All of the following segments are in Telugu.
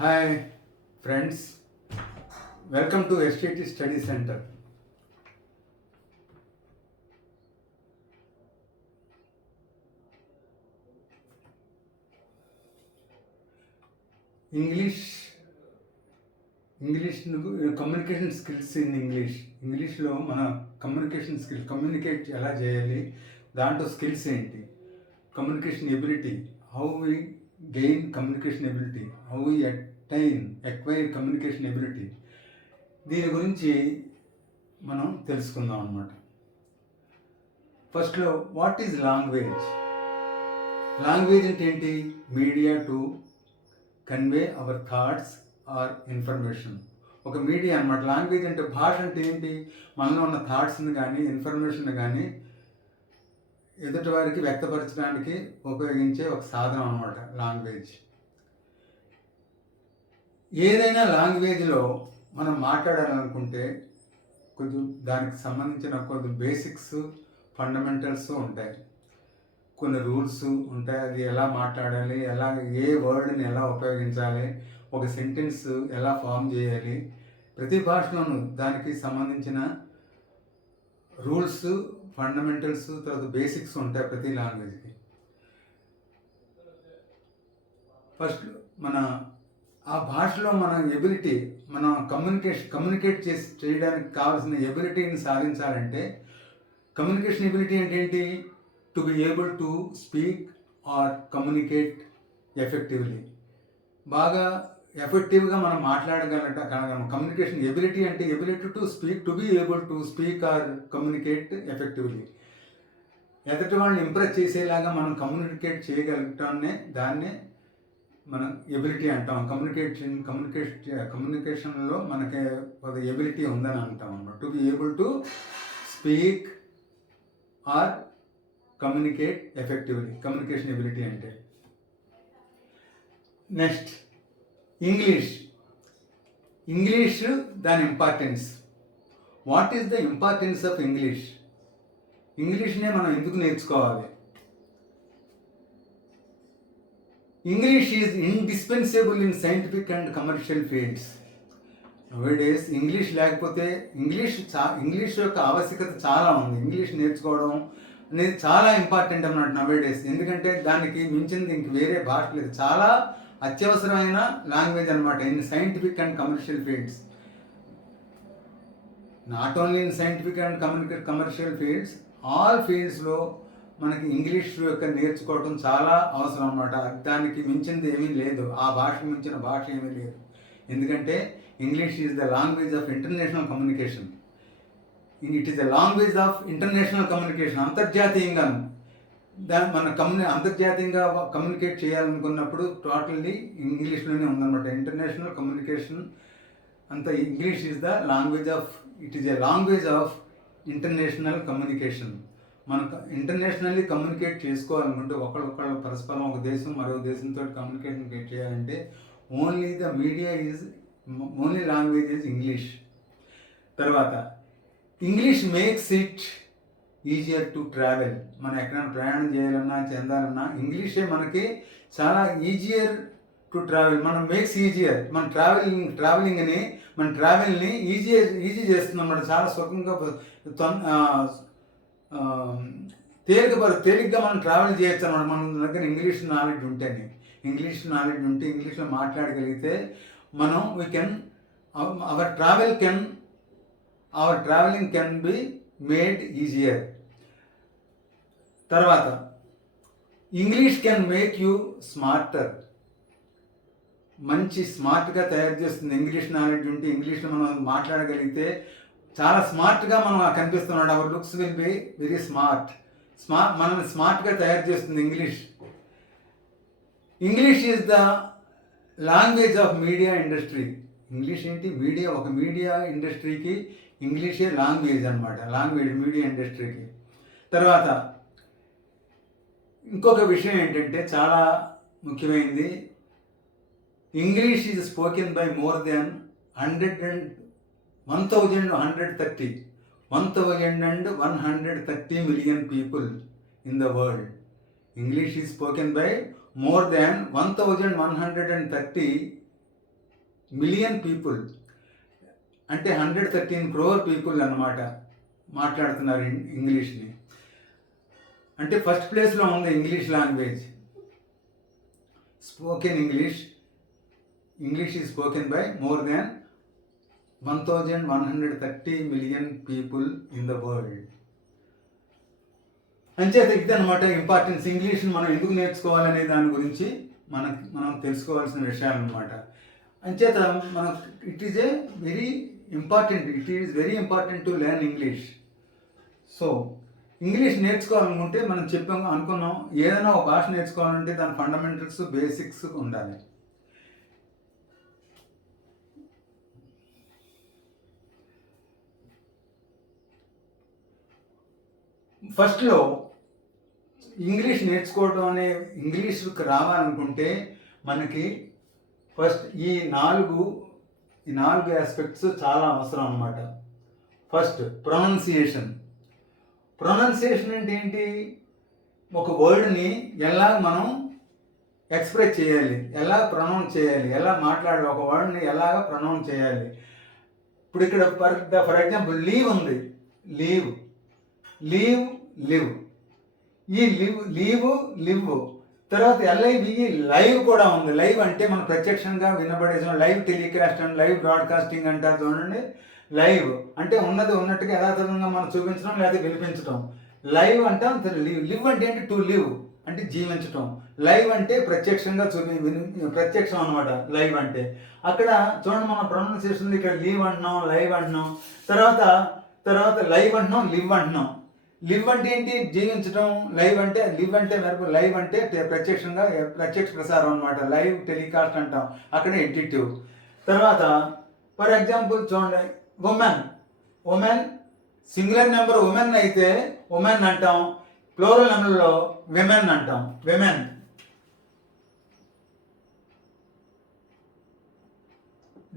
Hi friends, welcome to STT Study Center. English communication skills in ఇంగ్లీష్లో మన కమ్యూనికేషన్ స్కిల్ కమ్యూనికేట్ ఎలా చేయాలి, దాంట్లో స్కిల్స్ ఏంటి, communication ability, how we gain communication ability, how we acquire communication ability, దీని గురించి మనం తెలుసుకుందాం అన్నమాట. ఫస్ట్లో వాట్ ఈజ్ లాంగ్వేజ్? లాంగ్వేజ్ అంటే ఏంటి? Media to convey our thoughts or information. ఒక మీడియా అన్నమాట. లాంగ్వేజ్ అంటే భాష అంటే ఏంటి? మనలో ఉన్న థాట్స్ని కానీ ఇన్ఫర్మేషన్ కానీ ఎదుటి వారికి వ్యక్తపరచడానికి ఉపయోగించే ఒక సాధనం అన్నమాట లాంగ్వేజ్. ఏదైనా లాంగ్వేజ్లో మనం మాట్లాడాలనుకుంటే కొంచెం దానికి సంబంధించిన కొన్ని బేసిక్స్, ఫండమెంటల్స్ ఉంటాయి, కొన్ని రూల్స్ ఉంటాయి. అది ఎలా మాట్లాడాలి, ఎలా ఏ వర్డ్ని ఎలా ఉపయోగించాలి, ఒక సెంటెన్స్ ఎలా ఫామ్ చేయాలి, ప్రతి భాషలోనూ దానికి సంబంధించిన రూల్స్, ఫండమెంటల్స్, తర్వాత బేసిక్స్ ఉంటాయి ప్రతి లాంగ్వేజ్కి. ఫస్ట్ ఆ భాషలో మన ఎబిలిటీ, మనం కమ్యూనికేట్ చేయడానికి కావాల్సిన ఎబిలిటీని సాధించాలంటే, కమ్యూనికేషన్ ఎబిలిటీ అంటే ఏంటి? To be able to speak or communicate effectively. బాగా ఎఫెక్టివ్గా మనం మాట్లాడగలం. కమ్యూనికేషన్ ఎబిలిటీ అంటే ability to speak, to be able to speak or communicate effectively. ఎదుటి వాళ్ళని ఇంప్రెస్ చేసేలాగా మనం కమ్యూనికేట్ చేయగలుగుతానే దాన్నే మనం ఎబిలిటీ అంటాం. కమ్యూనికేషన్లో మనకి ఒక ఎబిలిటీ ఉందని అంటాం అన్నమాట. To be able to speak or communicate effectively, communication ability అంటే. నెక్స్ట్ ఇంగ్లీష్ దాని importance. What is the importance of ఇంగ్లీష్నే మనం ఎందుకు నేర్చుకోవాలి? English is indispensable in scientific and commercial fields. Nowadays English లేకపోతే ఇంగ్లీష్ యొక్క ఆవశ్యకత చాలా ఉంది. ఇంగ్లీష్ నేర్చుకోవడం అనేది చాలా ఇంపార్టెంట్ అన్నమాట నౌడేస్. ఎందుకంటే దానికి మించింది ఇంక వేరే భాష లేదు. చాలా అత్యవసరమైన లాంగ్వేజ్ అనమాట in scientific and commercial fields. Not only in scientific and commercial fields, all ఫీల్డ్స్లో మనకి ఇంగ్లీష్ యొక్క నేర్చుకోవడం చాలా అవసరం అన్నమాట. దానికి మించింది ఏమీ లేదు, ఆ భాషకు మించిన భాష ఏమీ లేదు. ఎందుకంటే English is the language of international communication. It is the language of international communication. అంతర్జాతీయంగా అంతర్జాతీయంగా కమ్యూనికేట్ చేయాలనుకున్నప్పుడు టోటల్లీ ఇంగ్లీష్లోనే ఉందన్నమాట. ఇంటర్నేషనల్ కమ్యూనికేషన్ అంతా English is the language of, it is a language of international communication. మనకు ఇంటర్నేషనల్లీ కమ్యూనికేట్ చేసుకోవాలనుకుంటే ఒకళ్ళొకళ్ళు పరస్పరం ఒక దేశం మరో దేశంతో కమ్యూనికేషన్ చేయాలంటే ఓన్లీ లాంగ్వేజ్ ఈజ్ ఇంగ్లీష్. తర్వాత English makes it easier to travel. మనం ఎక్కడైనా ప్రయాణం చేయాలన్నా చెందాలన్నా ఇంగ్లీషే మనకి చాలా ఈజియర్ టు ట్రావెల్. మనం మేక్స్ ఈజియర్ మన ట్రావెల్ని ఈజీ చేస్తుంది అన్నమాట. చాలా సుఖంగా తేలిగ్గా మనం ట్రావెల్ చేయొచ్చు అన్నమాట. మన దగ్గర ఇంగ్లీష్ నాలెడ్జ్ ఉంటేనే. ఇంగ్లీష్లో మాట్లాడగలిగితే మనం our traveling can be made easier. తర్వాత English can make you smarter. మంచి స్మార్ట్గా తయారు చేస్తుంది. ఇంగ్లీష్ నాలెడ్జ్ ఉంటే, ఇంగ్లీష్లో మనం మాట్లాడగలిగితే చాలా స్మార్ట్గా మనం కనిపిస్తున్నాడు. Our looks will be very మనల్ని స్మార్ట్గా తయారు చేస్తుంది English is the language of media industry. English ఏంటి? ఒక మీడియా ఇండస్ట్రీకి ఇంగ్లీషే లాంగ్వేజ్ అనమాట. మీడియా ఇండస్ట్రీకి. తర్వాత ఇంకొక విషయం ఏంటంటే చాలా ముఖ్యమైనది, English is spoken by more than 1,130 million people in the world. English is spoken by more than 1,130 million people అంటే 113 crore పీపుల్ అన్నమాట మాట్లాడుతున్నారు ఇంగ్లీష్ని. అంటే ఫస్ట్ ప్లేస్లో ఉంది English language. Spoken English is spoken by more than 1130 million people in the world. అంచేత ఇదన్నమాట ఇంపార్టెన్స్. ఇంగ్లీష్ని మనం ఎందుకు నేర్చుకోవాలనే దాని గురించి మనం తెలుసుకోవాల్సిన విషయాలు అనమాట. అంచేత it is very important to learn English. So English నేర్చుకోవాలనుకుంటే మనం అనుకున్నాం, ఏదైనా ఒక భాష నేర్చుకోవాలంటే దాని ఫండమెంటల్స్, బేసిక్స్ ఉండాలి. ఫస్ట్లో ఇంగ్లీష్ నేర్చుకోవడం ఇంగ్లీష్కి రావాలనుకుంటే మనకి ఫస్ట్ ఈ నాలుగు ఆస్పెక్ట్స్ చాలా అవసరం అన్నమాట. ఫస్ట్ ప్రొనౌన్సియేషన్ అంటే ఏంటి? ఒక వర్డ్ని ఎలా మనం ఎక్స్ప్రెస్ చేయాలి, ఎలా ప్రొనౌన్స్ చేయాలి, ఎలా మాట్లాడాలి, ఒక వర్డ్ని ఎలాగ ప్రొనౌన్స్ చేయాలి. ఇప్పుడు ఇక్కడ ఫర్ ఎగ్జాంపుల్ లీవ్ ఉంది. లివ్ ఈ లివ్ తర్వాత LIVE లైవ్ కూడా ఉంది. లైవ్ అంటే మనం ప్రత్యక్షంగా వినబడేసాం. Live telecast and live broadcasting అంటారు చూడండి. లైవ్ అంటే ఉన్నది ఉన్నట్టుగా యథాతథంగా మనం చూపించడం లేదా వినిపించడం. లైవ్ అంటే లివ్ అంటే ఏంటి? టు లివ్ అంటే జీవించటం. లైవ్ అంటే ప్రత్యక్షంగా ప్రత్యక్షం అనమాట. లైవ్ అంటే అక్కడ చూడండి, మన ప్రొనౌన్సియేషన్ ఇక్కడ లీవ్ అంటున్నాం, లైవ్ అంటున్నాం, తర్వాత లైవ్ అంటున్నాం, లివ్ అంటున్నాం. లివ్ అంటే ఏంటి? జీవించడం. లివ్ అంటే వెర్బ్. లైవ్ అంటే ప్రత్యక్ష ప్రసారం అనమాట. లైవ్ టెలికాస్ట్ అంటాం, అక్కడ ఎడిటివ్. తర్వాత ఫర్ ఎగ్జాంపుల్ చూడండి, ఉమెన్ సింగులర్ నెంబర్ ఉమెన్ అయితే ఉమెన్ అంటాం, ప్లూరల్ నెంబర్లో విమెన్ అంటాం. Women.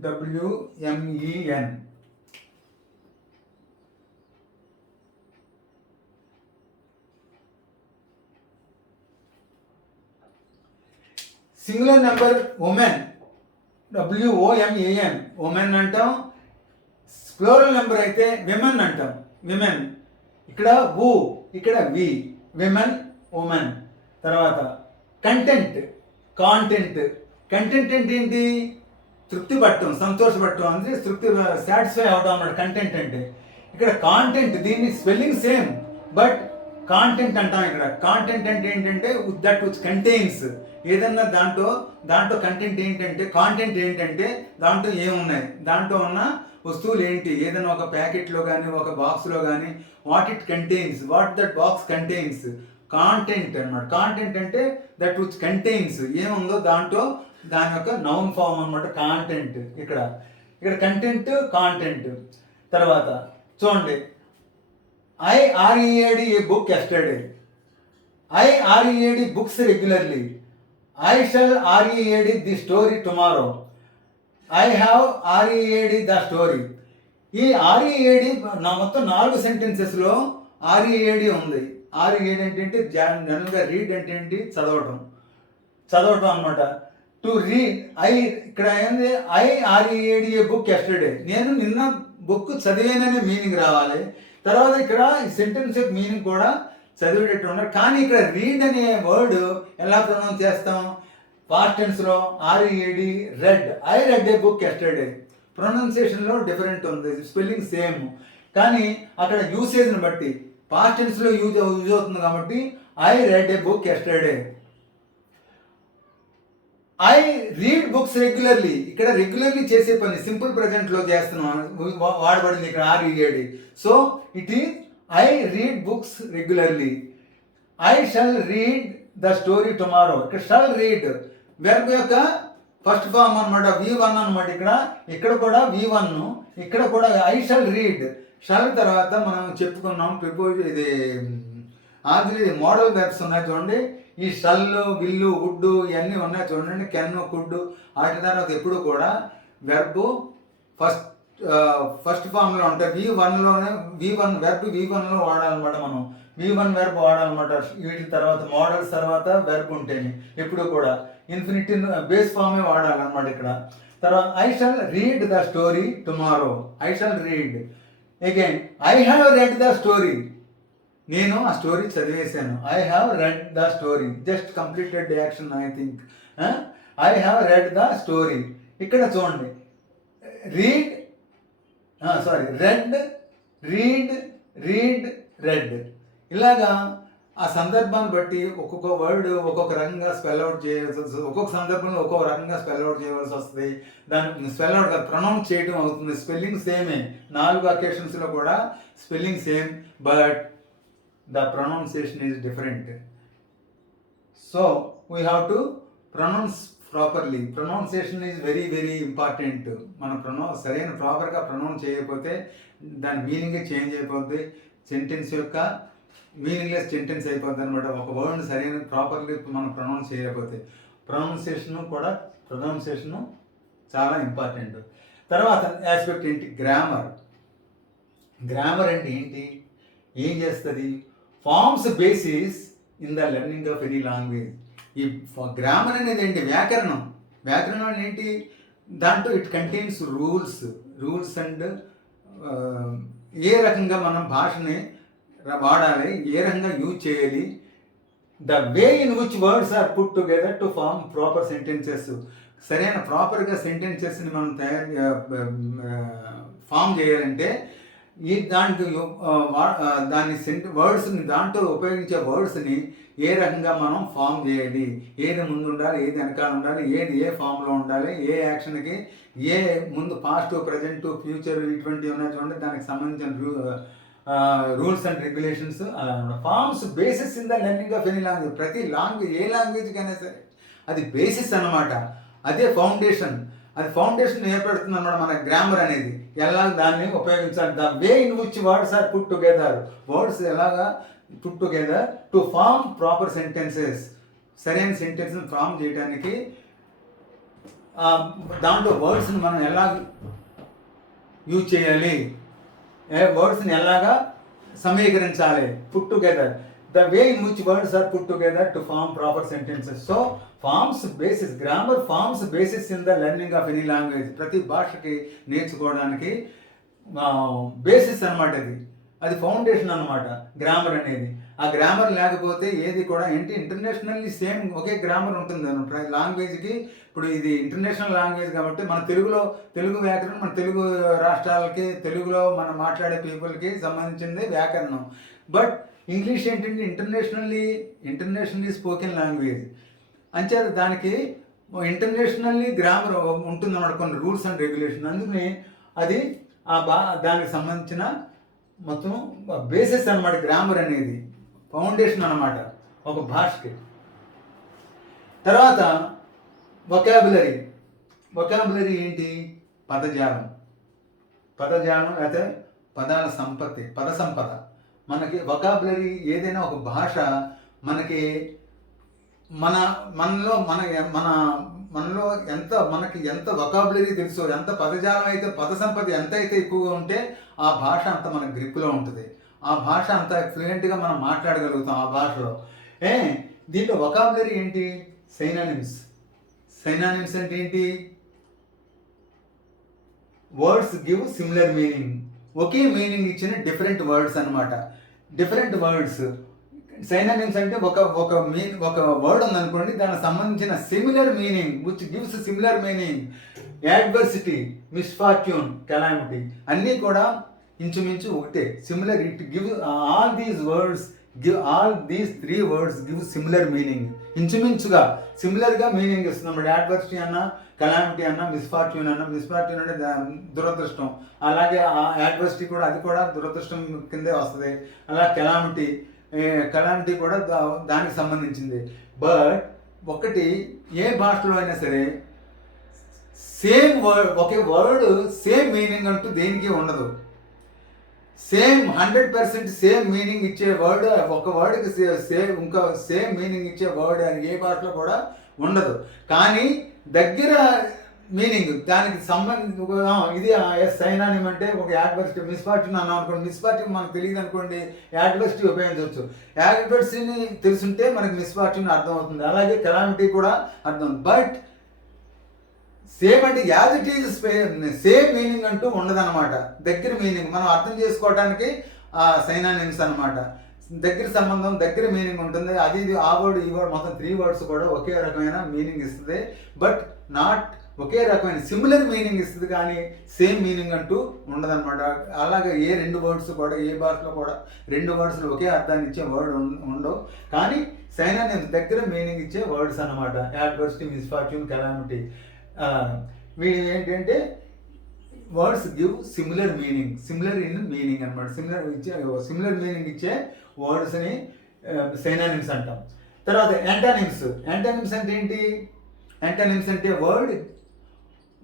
WMEN. Singular number woman, WOMEN woman అంటాం. ప్లూరల్ నెంబర్ అయితే విమెన్ అంటాం. విమెన్. ఇక్కడ ఇక్కడ వి. Women, woman. తర్వాత కంటెంట్ అంటే ఏంటి? తృప్తి పట్టడం, సంతోషపడటం, అంటే సాటిస్ఫై అవడం అన్నమాట కంటెంట్ అంటే. ఇక్కడ కాంటెంట్, దీన్ని స్పెల్లింగ్ సేమ్ బట్ కాంటెంట్ అంటాం. ఇక్కడ కాంటెంట్ అంటే ఏంటంటే దట్ విచ్ కంటైన్స్. ఏదన్నా దాంట్లో కంటెంట్ ఏంటంటే, కాంటెంట్ ఏంటంటే దాంట్లో ఏమున్నాయి, దాంట్లో ఉన్న వస్తువులు ఏంటి, ఏదైనా ఒక ప్యాకెట్లో కానీ ఒక బాక్స్లో కానీ what that box contains. Content అన్నమాట. కాంటెంట్ అంటే దట్ విచ్ కంటైన్స్, ఏముందో దాంట్లో దాని యొక్క నౌన్ ఫామ్ అన్నమాట కాంటెంట్. ఇక్కడ కాంటెంట్. తర్వాత చూడండి, I read a book yesterday. I read books regularly. I shall read the story tomorrow. I have read the story. ఈ read నా మొత్తం 4 సెంటెన్సెస్లో read ఉంది. read అంటే జనరల్గా రీడ్ అంటే ఏంటి? చదవటం అనమాట. To read. ఇక్కడ ఏంది? I read a book yesterday. నేను నిన్న బుక్ చదివాననే మీనింగ్ రావాలి. తర్వాత ఇక్కడ ఈ సెంటెన్స్ యొక్క మీనింగ్ కూడా చదివేటట్టు ఉన్నారు. కానీ ఇక్కడ రీడ్ అనే వర్డ్ ఎలా ప్రొనౌన్స్ చేస్తాం? పాస్ట్ టెన్స్లో RED, read. I read a book yesterday. ప్రొనౌన్సియేషన్లో డిఫరెంట్ ఉంది, స్పెల్లింగ్ సేమ్, కానీ అక్కడ యూసేజ్ని బట్టి పాస్ట్ టెన్స్లో యూజ్ అవుతుంది కాబట్టి I read a book yesterday. I read books regularly. ఇక్కడ రెగ్యులర్లీ చేసే పని సింపుల్ ప్రెజెంట్లో చేస్తున్నాం, వాడబడింది ఇక్కడ RED. So it is I read books regularly. I shall read the story tomorrow. ఇక్కడ shall read వెర్బ్ యొక్క ఫస్ట్ ఫామ్ అనమాట, V1 అనమాట. ఇక్కడ కూడా V1, ఇక్కడ కూడా I shall read. షల్ తర్వాత మనం చెప్పుకున్నాం ఇది ఆక్సిలరీ మోడల్ వెర్బ్స్ ఉన్నాయి చూడండి. ఈ షల్, విల్లు, వుడ్ ఇవన్నీ ఉన్నాయి చూడండి. Can, could. వాటి తర్వాత ఎప్పుడు కూడా వెర్బ్ ఫస్ట్ ఫామ్లో ఉంటాయి. V1 verb V1లో వాడాలన్నమాట. మనం V1 వెర్బ్ వాడాలన్నమాట. వీటి తర్వాత మోడల్స్ తర్వాత వెర్బ్ ఉంటేనే ఎప్పుడు కూడా ఇన్ఫినిటీ బేస్ ఫామే వాడాలన్నమాట. ఇక్కడ తర్వాత I shall read the story tomorrow. I shall read. Again I have read the story. నేను ఆ స్టోరీ చదివేశాను. I have read the story. Just completed action I think. I have read the story. ఇక్కడ చూడండి, read read, read, read, read. ఇలాగా ఆ సందర్భాన్ని బట్టి ఒక్కొక్క వర్డ్ ఒక్కొక్క రకంగా స్పెల్ అవుట్ చేయాల్సి వస్తుంది. ఒక్కొక్క సందర్భంలో ఒక్కొక్క రకంగా స్పెల్ అవుట్ చేయవలసి వస్తుంది. దాన్ని స్పెల్ అవుట్ కాదు, ప్రొనౌన్స్ చేయడం అవుతుంది. స్పెల్లింగ్ సేమే, 4 అకేషన్స్లో కూడా spelling same, but the pronunciation is different. So we have to pronounce properly. Pronunciation is very very important. మనం సరైన ప్రాపర్గా ప్రొనౌన్స్ చేయకపోతే దాని మీనింగే చేంజ్ అయిపోద్ది. సెంటెన్స్ యొక్క మీనింగ్లెస్ సెంటెన్స్ అయిపోద్ది అనమాట. ఒక వర్డ్ని సరైన ప్రాపర్లీ మనం ప్రొనౌన్స్ చేయకపోతే. ప్రొనౌన్సియేషను చాలా ఇంపార్టెంట్. తర్వాత ఆస్పెక్ట్ ఏంటి? గ్రామర్. గ్రామర్ అంటే ఏంటి? ఏం చేస్తుంది? Forms basis in the learning of any language. ఈ గ్రామర్ అనేది ఏంటి? వ్యాకరణం. వ్యాకరణం అంటే ఏంటి? దాంట్లో ఇట్ కంటైన్స్ రూల్స్ అండ్ ఏ రకంగా మనం భాషని వాడాలి, ఏ రకంగా యూజ్ చేయాలి, the way in which words are put together to form proper sentences. సరైన ప్రాపర్గా సెంటెన్సెస్ని మనం ఫామ్ చేయాలంటే వర్డ్స్ని దాంట్లో ఉపయోగించే వర్డ్స్ని ఏ రకంగా మనం ఫామ్ చేయాలి, ఏది ముందు ఉండాలి, ఏది వెనకాల ఉండాలి, ఏది ఏ ఫామ్లో ఉండాలి, ఏ యాక్షన్కి ఏ ముందు పాస్ట్, ప్రజెంట్, ఫ్యూచర్ ఇటువంటివి ఉన్నాయి చూడండి. దానికి సంబంధించిన రూల్స్ అండ్ రెగ్యులేషన్స్ అలా ఉన్నాయి. Forms basis in the learning of any language. ప్రతి లాంగ్వేజ్, ఏ లాంగ్వేజ్కి అయినా సరే అది బేసిస్ అన్నమాట. అదే ఫౌండేషన్. అది ఫౌండేషన్ ఏర్పడుతుంది అన్నమాట మన గ్రామర్ అనేది. ఎలా దాన్ని ఉపయోగించాలి, the way in which words are put together. Words ఎలాగా put together to form proper sentences. సరైన సెంటెన్స్ని ఫామ్ చేయడానికి దాంట్లో వర్డ్స్ని మనం ఎలా యూజ్ చేయాలి, వర్డ్స్ని ఎలాగా సమీకరించాలి, put together. The way in which words are put together to form proper sentences. So forms basis, grammar forms basis in the learning of any language. ప్రతి భాషకి నేర్చుకోవడానికి బేసిస్ అనమాట ఇది. అది ఫౌండేషన్ అనమాట గ్రామర్ అనేది. ఆ గ్రామర్ లేకపోతే ఏది కూడా ఏంటి, ఇంటర్నేషనల్లీ సేమ్ ఒకే గ్రామర్ ఉంటుంది అనమాట లాంగ్వేజ్కి. ఇప్పుడు ఇది ఇంటర్నేషనల్ లాంగ్వేజ్ కాబట్టి మన తెలుగు వ్యాకరణం మన తెలుగు రాష్ట్రాలకి, తెలుగులో మనం మాట్లాడే పీపుల్కి సంబంధించింది వ్యాకరణం. బట్ ఇంగ్లీష్ ఏంటంటే ఇంటర్నేషనల్లీ స్పోకెన్ లాంగ్వేజ్. అంచేత దానికి ఇంటర్నేషనల్లీ గ్రామర్ ఉంటుందన్నమాట, కొన్ని రూల్స్ అండ్ రెగ్యులేషన్. అందుకని అది దానికి సంబంధించిన మొత్తం బేసిస్ అనమాట గ్రామర్ అనేది, ఫౌండేషన్ అనమాట ఒక భాషకి. తర్వాత వొకాబులరీ ఏంటి? పదజాలం అయితే పదాల సంపత్తి, పద సంపద. మనకి వొకాబులరీ ఏదైనా ఒక భాష మనకి మనలో మనకి ఎంత వొకాబులరీ తెలుసో, ఎంత పదజాలం అయితే, పద సంపద ఎంత అయితే ఎక్కువగా ఉంటే ఆ భాష అంత మన గ్రిప్లో ఉంటుంది. ఆ భాష అంత ఫ్లూయెంట్గా మనం మాట్లాడగలుగుతాం ఆ భాషలో. దీంట్లో వొకాబులరీ ఏంటి? సైనానిమ్స్ అంటే ఏంటి? Words give similar meaning. ఒకే మీనింగ్ ఇచ్చిన డిఫరెంట్ వర్డ్స్ అనమాట. Different words. సైనానిమ్స్ అంటే ఒక వర్డ్ ఉందనుకోండి, దానికి సంబంధించిన similar meaning which gives similar meaning. Adversity, misfortune, calamity అన్నీ కూడా ఇంచుమించు ఒకటే. Similar. It give all these 3 words give similar meaning. ఇంచుమించుగా సిమిలర్గా మీనింగ్ ఇస్తుంది అన్నమాట. యాడ్వర్సిటీ అన్నా, కెలామిటీ అన్నా, మిస్ఫార్చ్యూన్ అన్నా. మిస్ఫార్చ్యూన్ అంటే దురదృష్టం. అలాగే ఆ యాడ్వర్సిటీ కూడా, అది కూడా దురదృష్టం కిందే వస్తుంది. అలా కెలామిటీ కూడా దానికి సంబంధించింది. బట్ ఒకటి, ఏ భాషలో అయినా సరే సేమ్ వర్డ్, ఒకే వర్డ్ సేమ్ మీనింగ్ అంటూ దేనికి ఉండదు. 100% సేమ్ మీనింగ్ ఇచ్చే వర్డ్, ఒక వర్డ్కి ఇంకా సేమ్ మీనింగ్ ఇచ్చే వర్డ్ అని ఏ భాషలో కూడా ఉండదు. కానీ దగ్గర మీనింగ్ దానికి సంబంధించి ఇది సైనానిమ్ అంటే ఒక యాడ్వర్సిటీ. మిస్ఫార్చ్యూన్ అన్నాం అనుకోండి, మిస్ఫార్చ్యూన్ మనకు తెలియదు అనుకోండి, యాడ్వర్సిటీ ఉపయోగించవచ్చు. యాడ్వర్సిటీని తెలుసుంటే మనకి మిస్ఫార్చ్యూన్ అర్థం అవుతుంది. అలాగే కెలామిటీ కూడా అర్థం. బట్ సేమ్ అంటే as it is same meaning అంటూ ఉండదన్నమాట. దగ్గర మీనింగ్ మనం అర్థం చేసుకోవడానికి సైనానిమ్స్ అనమాట. దగ్గర సంబంధం, దగ్గర మీనింగ్ ఉంటుంది. అది ఇది ఆ వర్డ్ ఈ వర్డ్ మొత్తం 3 వర్డ్స్ కూడా ఒకే రకమైన మీనింగ్ ఇస్తుంది. బట్ నాట్ ఒకే రకమైన సిమిలర్ మీనింగ్ ఇస్తుంది, కానీ సేమ్ మీనింగ్ అంటూ ఉండదన్నమాట. అలాగే ఏ 2 వర్డ్స్ కూడా ఏ భాషలో కూడా 2 వర్డ్స్లో ఒకే అర్థాన్ని ఇచ్చే వర్డ్ ఉండవు. కానీ సైనానిమ్స్ దగ్గర మీనింగ్ ఇచ్చే వర్డ్స్ అనమాట. Adversity, misfortune, calamity. వీటి ఏంటంటే words give similar meaning, similar in meaning అనమాట. సిమిలర్ మీనింగ్ ఇచ్చే వర్డ్స్ని సైనానిమ్స్ అంటాం. తర్వాత యాంటానిమ్స్. యాంటానిమ్స్ అంటే ఏంటి? యాంటానిమ్స్ అంటే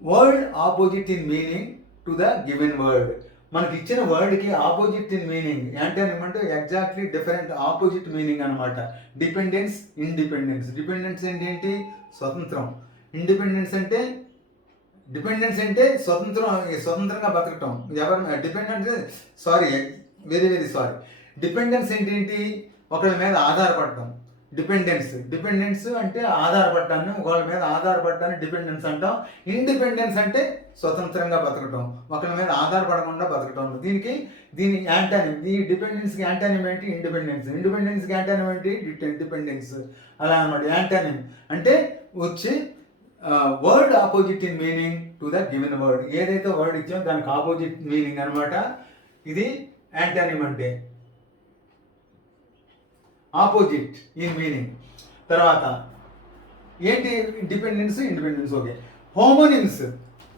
word opposite in meaning to the given word. మనకి ఇచ్చిన వర్డ్కి ఆపోజిట్ ఇన్ మీనింగ్. యాంటానిమ్ అంటే ఎగ్జాక్ట్లీ డిఫరెంట్ ఆపోజిట్ మీనింగ్ అనమాట. Dependence, independence. డిపెండెన్స్ అంటే ఏంటి? స్వతంత్రం. డిపెండెన్స్ అంటే స్వతంత్రంగా బతకటం. Very sorry. డిపెండెన్స్ ఏంటి? ఒకళ్ళ మీద ఆధారపడటం. డిపెండెన్స్ అంటే ఆధారపడటాన్ని, ఒకళ్ళ మీద ఆధారపడటాన్ని డిపెండెన్స్ అంటాం. ఇండిపెండెన్స్ అంటే స్వతంత్రంగా బతకటం, ఒకళ్ళ మీద ఆధారపడకుండా బతకటం. దీని యాంటానిమ్, ఈ డిపెండెన్స్కి యాంటానిమ్ ఏంటి? ఇండిపెండెన్స్కి యాంటానిమ్ ఏంటి? డిపెండెన్స్. అలా అన్నమాట. యాంటానిమ్ అంటే వచ్చి word opposite in meaning to the given word. ఏదైతే వర్డ్ ఇచ్చామో దానికి ఆపోజిట్ మీనింగ్ అనమాట. ఇది యాంటానిమ్ అంటే ఆపోజిట్ ఇన్ మీనింగ్. తర్వాత ఏంటి? ఇండిపెండెన్స్. ఓకే.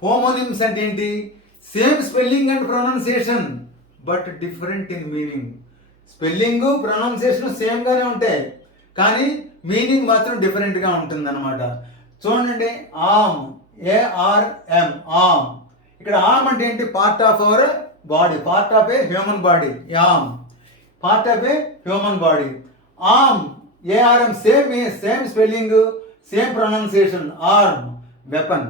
హోమోనిమ్స్ అంటే ఏంటి? Same spelling and pronunciation but different in meaning. Spelling, pronunciation సేమ్గానే ఉంటాయి, కానీ మీనింగ్ మాత్రం డిఫరెంట్గా ఉంటుంది అనమాట. చూడండి, ఆమ్, ARM, ఆమ్. ఇక్కడ ఆమ్ అంటే ఏంటి? Part of our body, part of a human body. Yam part of a human body. Arm, ARM, same spelling, same pronunciation. Arm, weapon.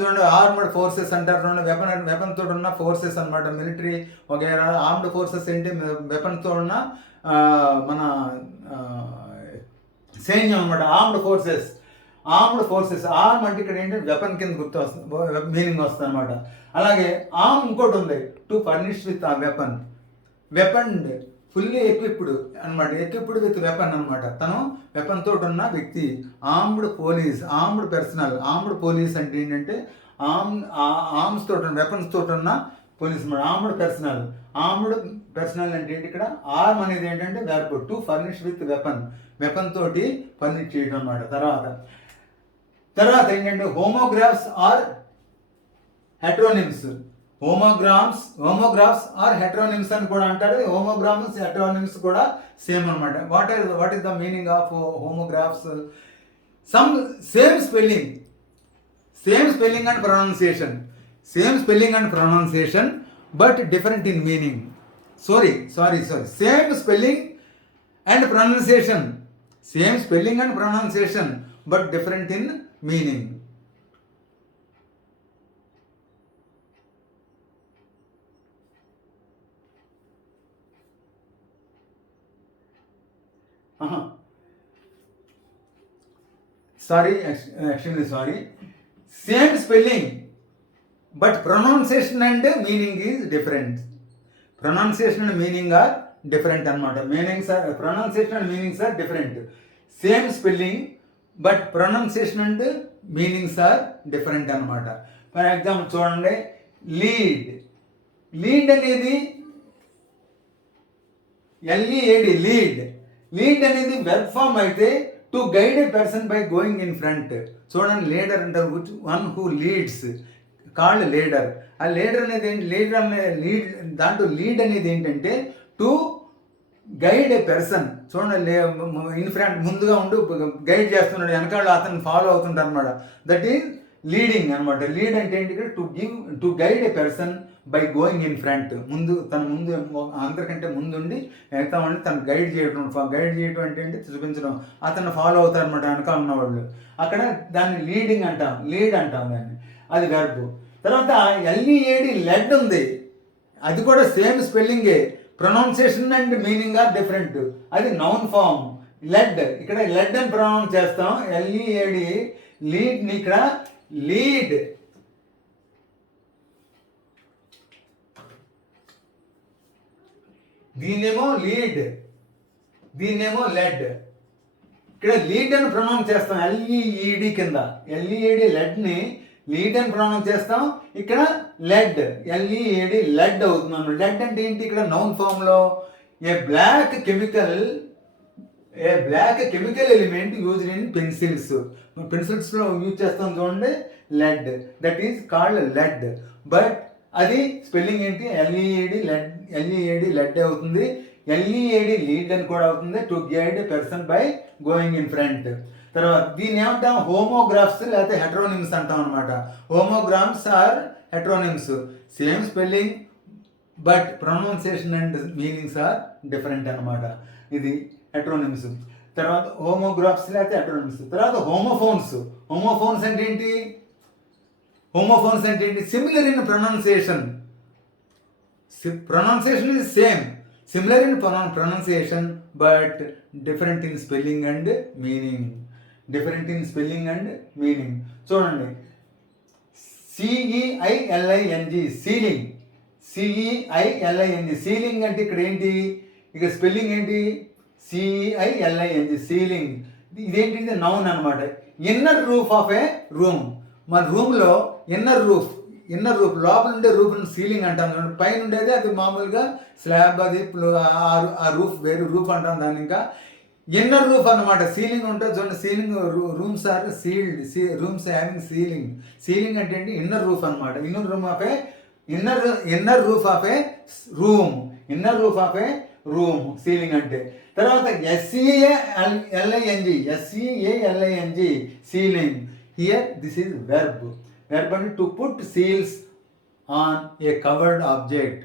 చూడండి, ఆర్మ్డ్ ఫోర్సెస్ అంటారు. చూడండి, వెపన్ తోటి ఉన్న ఫోర్సెస్ అనమాట. మిలిటరీ వగైరా. ఆర్మ్డ్ ఫోర్సెస్ ఏంటి? వెపన్ తో ఉన్న మన సైన్యం అనమాట. Armed forces. ఆర్మ్ అంటే ఇక్కడ ఏంటంటే వెపన్ కింద గుర్తు వస్తుంది, మీనింగ్ వస్తుంది అనమాట. అలాగే ఆర్మ్ ఇంకోటి ఉంది, to furnish with weapon, fully equipped అనమాట. ఎక్విప్డ్ విత్ వెపన్ అనమాట. తను వెపన్ తోటి ఉన్న వ్యక్తి. Armed police, armed personal. Armed police అంటే ఏంటంటే ఆర్మ్స్ తోటి, వెపన్స్ తోటి ఉన్న పోలీస్ అనమాట. ఆర్మ్డ్ పర్సనల్ అంటే ఏంటి? ఇక్కడ ఆర్మ్ అనేది ఏంటంటే verb, to furnish with weapon తోటి ఫర్నిష్ చేయడం అనమాట. తర్వాత ఏంటంటే హోమోగ్రాఫ్స్ ఆర్ హెట్రోనిమ్స్. హోమోగ్రాఫ్స్ ఆర్ హెట్రోనిమ్స్ అని కూడా అంటారు. హోమోగ్రామ్స్, హెట్రోనిమ్స్ కూడా సేమ్ అనమాట. What is the meaning of homographs? Same spelling and pronunciation but different in meaning. Sorry same spelling and pronunciation but different in meaning. Extremely sorry. Same spelling, but pronunciation and meaning is different. Pronunciation and meaning are different అనమాట. Pronunciation and meanings are different. Same spelling, but pronunciation and meanings are different అనమాట. ఫర్ ఎగ్జాంపుల్ చూడండి, లీడ్ అనేది లీడ్ అనేది వెర్బ్ ఫామ్ అయితే to guide A person by going in front. చూడండి, లీడర్ అంటారు, one who leads, called leader. ఆ లీడర్ అనేది ఏంటి? దాంట్లో లీడ్ అనేది ఏంటంటే టు గైడ్ ఏ పర్సన్. చూడండి, ఇన్ ఫ్రంట్, ముందుగా ఉండి గైడ్ చేస్తున్నాడు, వెనకాల అతను ఫాలో అవుతుంటారు అనమాట. దట్ ఈజ్ లీడింగ్ అనమాట. లీడ్ అంటే ఏంటి? To guide A person by going in front. తన ముందు, అందరికంటే ముందుండి వెళ్తామని తను గైడ్ చేయడం అంటే ఏంటి? చూపించడం. అతను ఫాలో అవుతారు అనమాట వెనకాల ఉన్నవాళ్ళు. అక్కడ దాన్ని లీడ్ అంటాం దాన్ని. అది వెర్బ్. తర్వాత LEAD, లెడ్ ఉంది. అది కూడా సేమ్ స్పెల్లింగే. Pronunciation and meaning are different. అది నౌన్ ఫామ్. లెడ్, ఇక్కడ లెడ్ అని ప్రొనౌన్స్ చేస్తాం. LEAD, లీడ్ని ఇక్కడ లీడ్. దీన్నేమో లీడ్, దీన్నేమో లెడ్. ఇక్కడ లీడ్ అని ప్రొనౌన్స్ చేస్తాం ఎల్ఈఈడి కింద. ఎల్ఈఏడి లెడ్ని లీడ్ అని ప్రొనౌన్స్ చేస్తాం. ఇక్కడ లెడ్ ఎల్ఈఏడి లెడ్ అవుతున్నాం. లెడ్ అంటే ఏంటి? ఇక్కడ నౌన్ ఫామ్లో a black chemical element used in pencils. పెన్సిల్స్లో యూజ్ చేస్తాం చూడండి, lead. That is called lead. But అది స్పెల్లింగ్ ఏంటి? ఎల్ఈఏడి లెడ్ అవుతుంది. ఎల్ఈఏడి లీడ్ అని కూడా అవుతుంది. To guide person by going in front. తర్వాత దీన్ని ఏమంటాం? హోమోగ్రాఫ్స్ లేకపోతే హెట్రోనిమ్స్ అంటాం అనమాట. Homograms or heteronyms, same spelling but pronunciation and meanings are different అనమాట. ఇది హెట్రోనిమ్స్. తర్వాత హోమోగ్రాఫ్స్ లేకపోతే హెట్రోనిమ్స్. తర్వాత హోమోఫోన్స్. హోమోఫోన్స్ అంటే ఏంటి? Similar in pronunciation. Pronunciation is same, similar in pronunciation but different in spelling and meaning. చూడండి, సిఈఐఎల్ఐఎన్జి సీలింగ్. సీలింగ్ అంటే ఇక్కడ ఏంటి? ఇక్కడ స్పెల్లింగ్ ఏంటి? సిఈఐఎల్ఐఎన్జి సీలింగ్. ఇదేంటి? నౌన్ అనమాట. Inner roof of A room. మన రూమ్లో ఇన్నర్ రూఫ్ లోపల ఉండే రూఫ్ సీలింగ్ అంటాం. పైన ఉండేది అది మామూలుగా స్లాబ్, అది ఆ రూఫ్ వేరు రూఫ్ అంటాం దాన్ని. ఇంకా ఇన్నర్ రూఫ్ అనమాట. సీలింగ్ ఉంటుంది చూడండి, ceiling rooms are sealed, rooms having ceiling. Ceiling అంటే ఏంటి? ఇన్నర్ రూఫ్ అనమాట. Inner roof of A room ceiling అంటే. తర్వాత ఎస్ఈఏఎల్ఐఎన్జి ceiling. Here this is verb అంటే to put seals on a covered object.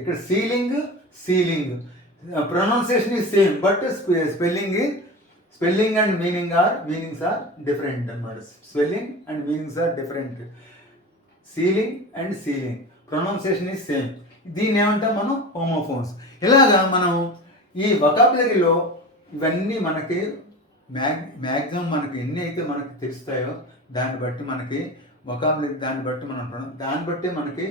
ఇక్కడ ceiling pronunciation is same but spelling and meanings are different అనమాట. Spelling and meanings are different. Ceiling and pronunciation is same. దీన్ని ఏమంటాం మనం? హోమోఫోన్స్. ఇలాగా మనం ఈ వొకాబులరీలో ఇవన్నీ మనకి మ్యాక్సిమం మనకి ఎన్ని అయితే మనకి తెలుస్తాయో దాన్ని బట్టి మనకి వొకాబులరీ, దాన్ని బట్టి మనకి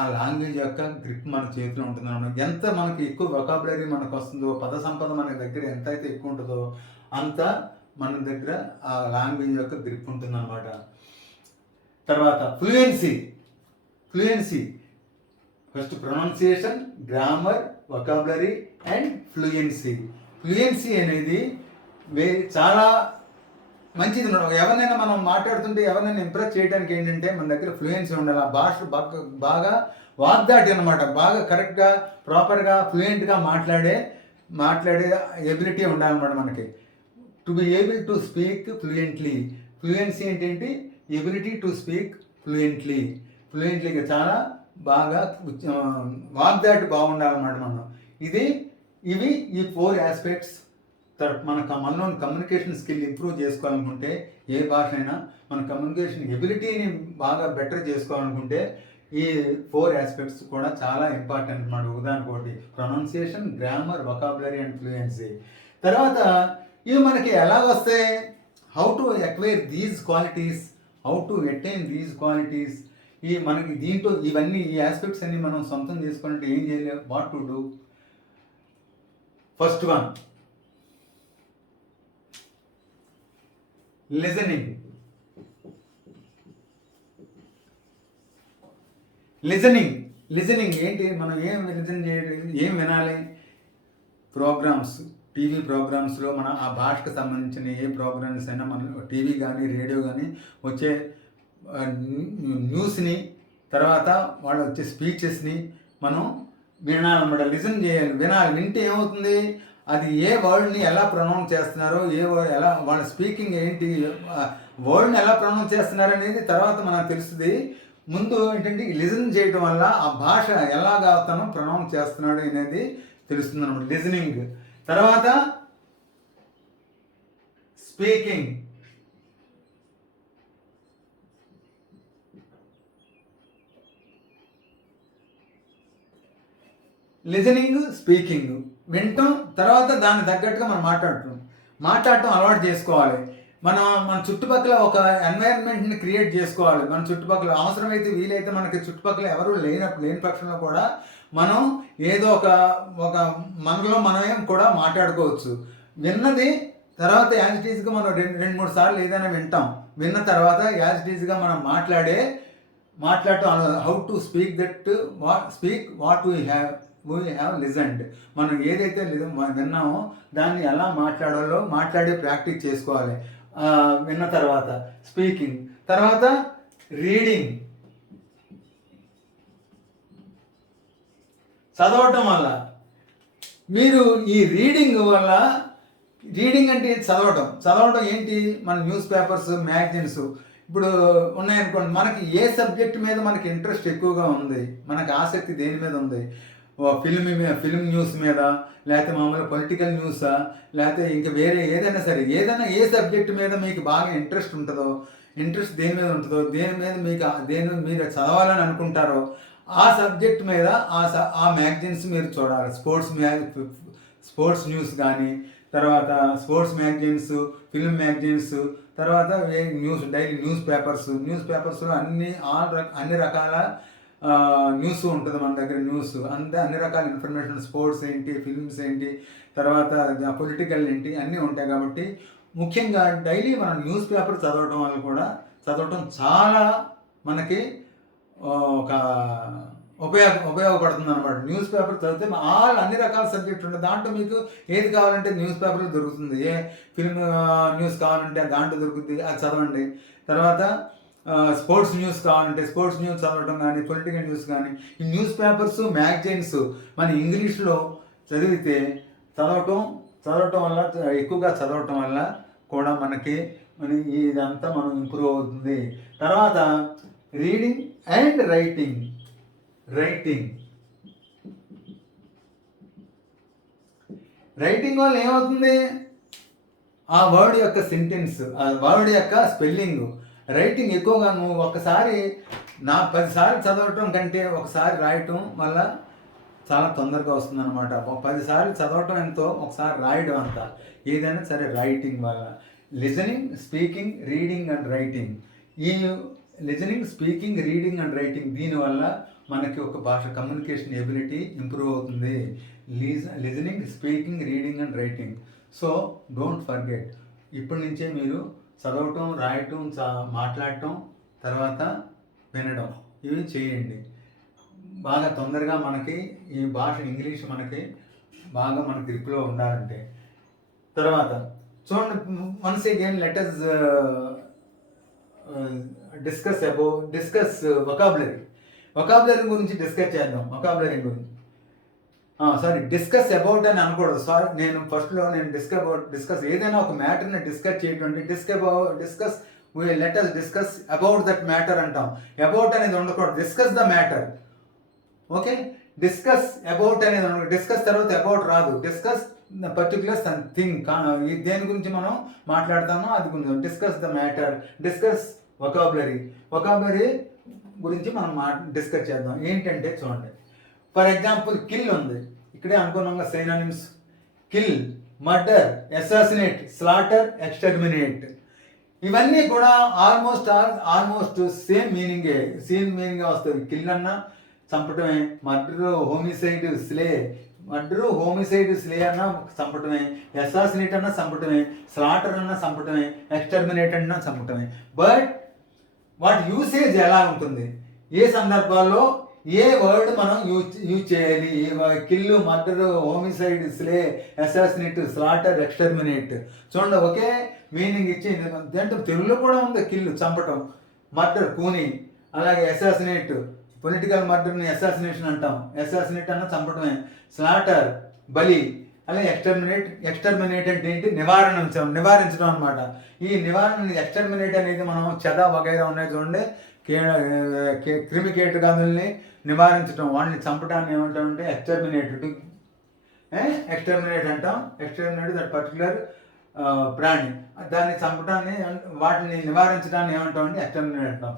ఆ లాంగ్వేజ్ యొక్క గ్రిప్ మన చేతిలో ఉంటుంది అన్నమాట. ఎంత మనకి ఎక్కువ వొకాబులరీ మనకు వస్తుందో, పద సంపద మన దగ్గర ఎంత అయితే ఎక్కువ ఉంటుందో అంత మన దగ్గర ఆ లాంగ్వేజ్ యొక్క గ్రిప్ ఉంటుంది అన్నమాట. తర్వాత fluency. First pronunciation, grammar, vocabulary and fluency అనేది చాలా మంచిది. ఎవరినైనా మనం మాట్లాడుతుంటే ఎవరినైనా ఇంప్రెస్ చేయడానికి ఏంటంటే మన దగ్గర ఫ్లూయెన్సీ ఉండాలి. ఆ భాష బాగా వాగ్దాటి అనమాట. బాగా కరెక్ట్గా, ప్రాపర్గా, ఫ్లూయెంట్గా మాట్లాడే ఎబిలిటీ ఉండాలన్నమాట మనకి. To be able to speak fluently. Fluency ఏంటంటే ఎబిలిటీ టు స్పీక్ ఫ్లూయెంట్లీగా చాలా బాగా వాగ్దాటి బాగుండాలన్నమాట మనం. ఇవి ఈ 4 ఆస్పెక్ట్స్. మనలో కమ్యూనికేషన్ స్కిల్ ఇంప్రూవ్ చేసుకోవాలనుకుంటే, ఏ భాష అయినా మన కమ్యూనికేషన్ ఎబిలిటీని బాగా బెటర్ చేసుకోవాలనుకుంటే ఈ 4 ఆస్పెక్ట్స్ కూడా చాలా ఇంపార్టెంట్ అన్నమాట. ఉదాహరణకు ఒకటి pronunciation, grammar, vocabulary and fluency. తర్వాత ఇవి మనకి ఎలా వస్తాయి? How to acquire these qualities, మనకి దీంట్లో ఇవన్నీ ఈ ఆస్పెక్ట్స్ అన్ని మనం సొంతం చేసుకోవాలంటే ఏం చేయలేము? What to do? First one, listening ఏంటి? మనం ఏం లిజన్ చేయాలి, ఏం వినాలి? ప్రోగ్రామ్స్, టీవీ ప్రోగ్రామ్స్లో మన ఆ భాషకు సంబంధించిన ఏ ప్రోగ్రామ్స్ అయినా మనం టీవీ కానీ రేడియో కానీ వచ్చే న్యూస్ని, తర్వాత వాళ్ళు వచ్చే స్పీచెస్ని మనం వినాలన్నమాట. లిజన్ చేయాలి, వినాలి. వింటే ఏమవుతుంది? అది ఏ వర్డ్ని ఎలా ప్రొనౌన్స్ చేస్తున్నారో, ఏ వర్డ్ ఎలా, వాళ్ళ స్పీకింగ్ ఏంటి, వర్డ్ని ఎలా ప్రొనౌన్స్ చేస్తున్నారు అనేది తర్వాత మనకు తెలుస్తుంది. ముందు ఏంటంటే లిజన్ చేయడం వల్ల ఆ భాష ఎలాగా తను ప్రొనౌన్స్ చేస్తున్నాడు అనేది తెలుస్తుంది అన్నమాట. లిజనింగ్. తర్వాత స్పీకింగ్. లిజనింగ్, స్పీకింగ్, వింటాం, తర్వాత దాన్ని తగ్గట్టుగా మనం మాట్లాడటం అలవాటు చేసుకోవాలి. మన చుట్టుపక్కల ఒక ఎన్వైరన్మెంట్ని క్రియేట్ చేసుకోవాలి. మన చుట్టుపక్కల అవసరమైతే వీలైతే మనకి చుట్టుపక్కల ఎవరు లేని పక్షంలో కూడా మనం ఏదో ఒక మనలో మనమే కూడా మాట్లాడుకోవచ్చు. విన్నది తర్వాత యాజ్ ఇట్ ఈజ్గా మనం రెండు మూడు సార్లు ఏదైనా వింటాం. విన్న తర్వాత యాజ్ ఇట్ ఈజ్గా మనం మాట్లాడటం how to speak what we have listened. మనం ఏదైతే విన్నామో దాన్ని ఎలా మాట్లాడాలో మాట్లాడి ప్రాక్టీస్ చేసుకోవాలి. విన్న తర్వాత స్పీకింగ్, తర్వాత రీడింగ్, చదవటం వల్ల మీరు ఈ రీడింగ్ అంటే చదవటం ఏంటి? మన న్యూస్ పేపర్స్, మ్యాగజైన్స్ ఇప్పుడు ఉన్నాయనుకోండి, మనకి ఏ సబ్జెక్ట్ మీద మనకి ఇంట్రెస్ట్ ఎక్కువగా ఉంది, మనకి ఆసక్తి దేని మీద ఉంది, ఫిల్మ్ న్యూస్ మీద, లేకపోతే మామూలు పొలిటికల్ న్యూసా, లేకపోతే ఇంకా వేరే ఏదైనా సరే, ఏ సబ్జెక్ట్ మీద మీకు బాగా ఇంట్రెస్ట్ దేని మీద ఉంటుందో, దేని మీరు చదవాలని అనుకుంటారో ఆ సబ్జెక్ట్ మీద ఆ మ్యాగజైన్స్ మీరు చూడాలి. స్పోర్ట్స్ న్యూస్ కానీ, తర్వాత స్పోర్ట్స్ మ్యాగజైన్స్, ఫిల్మ్ మ్యాగజైన్స్, తర్వాత డైలీ న్యూస్ పేపర్స్లో అన్ని రకాల న్యూస్ ఉంటుంది మన దగ్గర. అన్ని రకాల ఇన్ఫర్మేషన్, స్పోర్ట్స్ ఏంటి, ఫిల్మ్స్ ఏంటి, తర్వాత పొలిటికల్ ఏంటి, అన్నీ ఉంటాయి. కాబట్టి ముఖ్యంగా డైలీ మనం న్యూస్ పేపర్ చదవటం చాలా మనకి ఒక ఉపయోగపడుతుంది అనమాట. న్యూస్ పేపర్ చదివితే అన్ని రకాల సబ్జెక్ట్ ఉంటాయి. దాంట్లో మీకు ఏది కావాలంటే న్యూస్ పేపర్లో దొరుకుతుంది. ఏ ఫిల్మ్ న్యూస్ కావాలంటే దాంట్లో దొరుకుతుంది, అది చదవండి. తర్వాత స్పోర్ట్స్ న్యూస్ కావాలంటే స్పోర్ట్స్ న్యూస్ చదవటం కానీ, పొలిటికల్ న్యూస్ కానీ, ఈ న్యూస్ పేపర్స్, మ్యాగజైన్స్ మన ఇంగ్లీష్లో చదవటం వల్ల, ఎక్కువగా చదవటం వల్ల కూడా ఇదంతా మనం ఇంప్రూవ్ అవుతుంది. తర్వాత రీడింగ్ అండ్ రైటింగ్ వల్ల ఏమవుతుంది? ఆ వర్డ్ యొక్క సెంటెన్స్, ఆ వర్డ్ యొక్క స్పెల్లింగ్. రైటింగ్ ఎక్కువగా నువ్వు 10 సార్లు చదవటం కంటే ఒకసారి రాయటం వల్ల చాలా తొందరగా వస్తుంది అనమాట. 10 సార్లు చదవటం ఎంతో, ఒకసారి రాయడం అంత. ఏదైనా సరే రైటింగ్ వల్ల. Listening, speaking, reading and writing. ఈ listening, speaking, reading and writing దీనివల్ల మనకి ఒక భాష కమ్యూనికేషన్ ఎబిలిటీ ఇంప్రూవ్ అవుతుంది. Listening, speaking, reading and writing. So don't forget. ఇప్పటి నుంచే మీరు చదవటం, రాయటం, మాట్లాడటం, తర్వాత వినడం, ఇవి చేయండి. బాగా తొందరగా మనకి ఈ భాష ఇంగ్లీష్ మనకి గ్రిప్లో ఉండాలంటే. తర్వాత చూడండి, once again let us discuss vocabulary గురించి డిస్కస్ చేద్దాం. డిస్కస్ అబౌట్ అని అనకూడదు. నేను ఫస్ట్లో డిస్కస్ ఏదైనా ఒక మ్యాటర్ని డిస్కస్ చేయటం, let us discuss about that matter అంటాం. అబౌట్ అనేది ఉండకూడదు, discuss the matter. Okay, discuss about అనేది ఉండకూడదు. డిస్కస్ తర్వాత అబౌట్ రాదు. డిస్కస్ పర్టికులర్ థింగ్, దేని గురించి మనం మాట్లాడతామో అది గురించి. Discuss the matter, discuss vocabulary గురించి మనం డిస్కస్ చేద్దాం. ఏంటంటే చూడండి, ఫర్ ఎగ్జాంపుల్ కిల్ ఉంది. ఇక్కడే అనుకున్నాం synonyms. Kill, murder, assassinate, slaughter, exterminate. ఇవన్నీ కూడా ఆల్మోస్ట్ సేమ్ మీనింగే వస్తుంది. కిల్ అన్నా చంపటమే, మర్డరు, హోమిసైడ్, స్లే అన్నా చంపటమే, అసాసినేట్ అన్నా చంపటమే, స్లాటర్ అన్నా చంపటమే, ఎక్స్టర్మినేట్ అన్నా చంపటమే. బట్ వాటి యూసేజ్ ఎలా ఉంటుంది, ఏ సందర్భాల్లో ఏ వర్డ్ మనం యూజ్ చేయాలి? Kill, murder, homicide, slay, assassinate, slaughter, exterminate. చూడండి, ఒకే మీనింగ్ ఇచ్చి దాంట్లో తెలుగులో కూడా ఉంది. కిల్ చంపటం, మర్డర్ కూని, అలాగే అసాసినేట్ పొలిటికల్ మర్డర్ని అసాసినేషన్ అంటాం. అసాసినేట్ అన్న చంపటమే, స్లాటర్ బలి, అలాగే ఎక్స్టర్మినేట్ అంటే ఏంటి? నివారించడం అనమాట. ఈ ఎక్స్టర్మినేట్ అనేది మనం చెద వగైరా ఉన్నాయి చూడండి, క్రిమి కీటకాదుల్ని నివారించడం, వాడిని చంపడాన్ని ఏమంటామంటే ఎక్స్టర్మినేట్ అంటాం. ఎక్స్టర్మినేట్ దట్ పర్టికులర్ ప్రాణి, దాన్ని చంపడాన్ని, వాటిని నివారించడాన్ని ఏమంటామంటే ఎక్స్టర్మినేట్ అంటాం.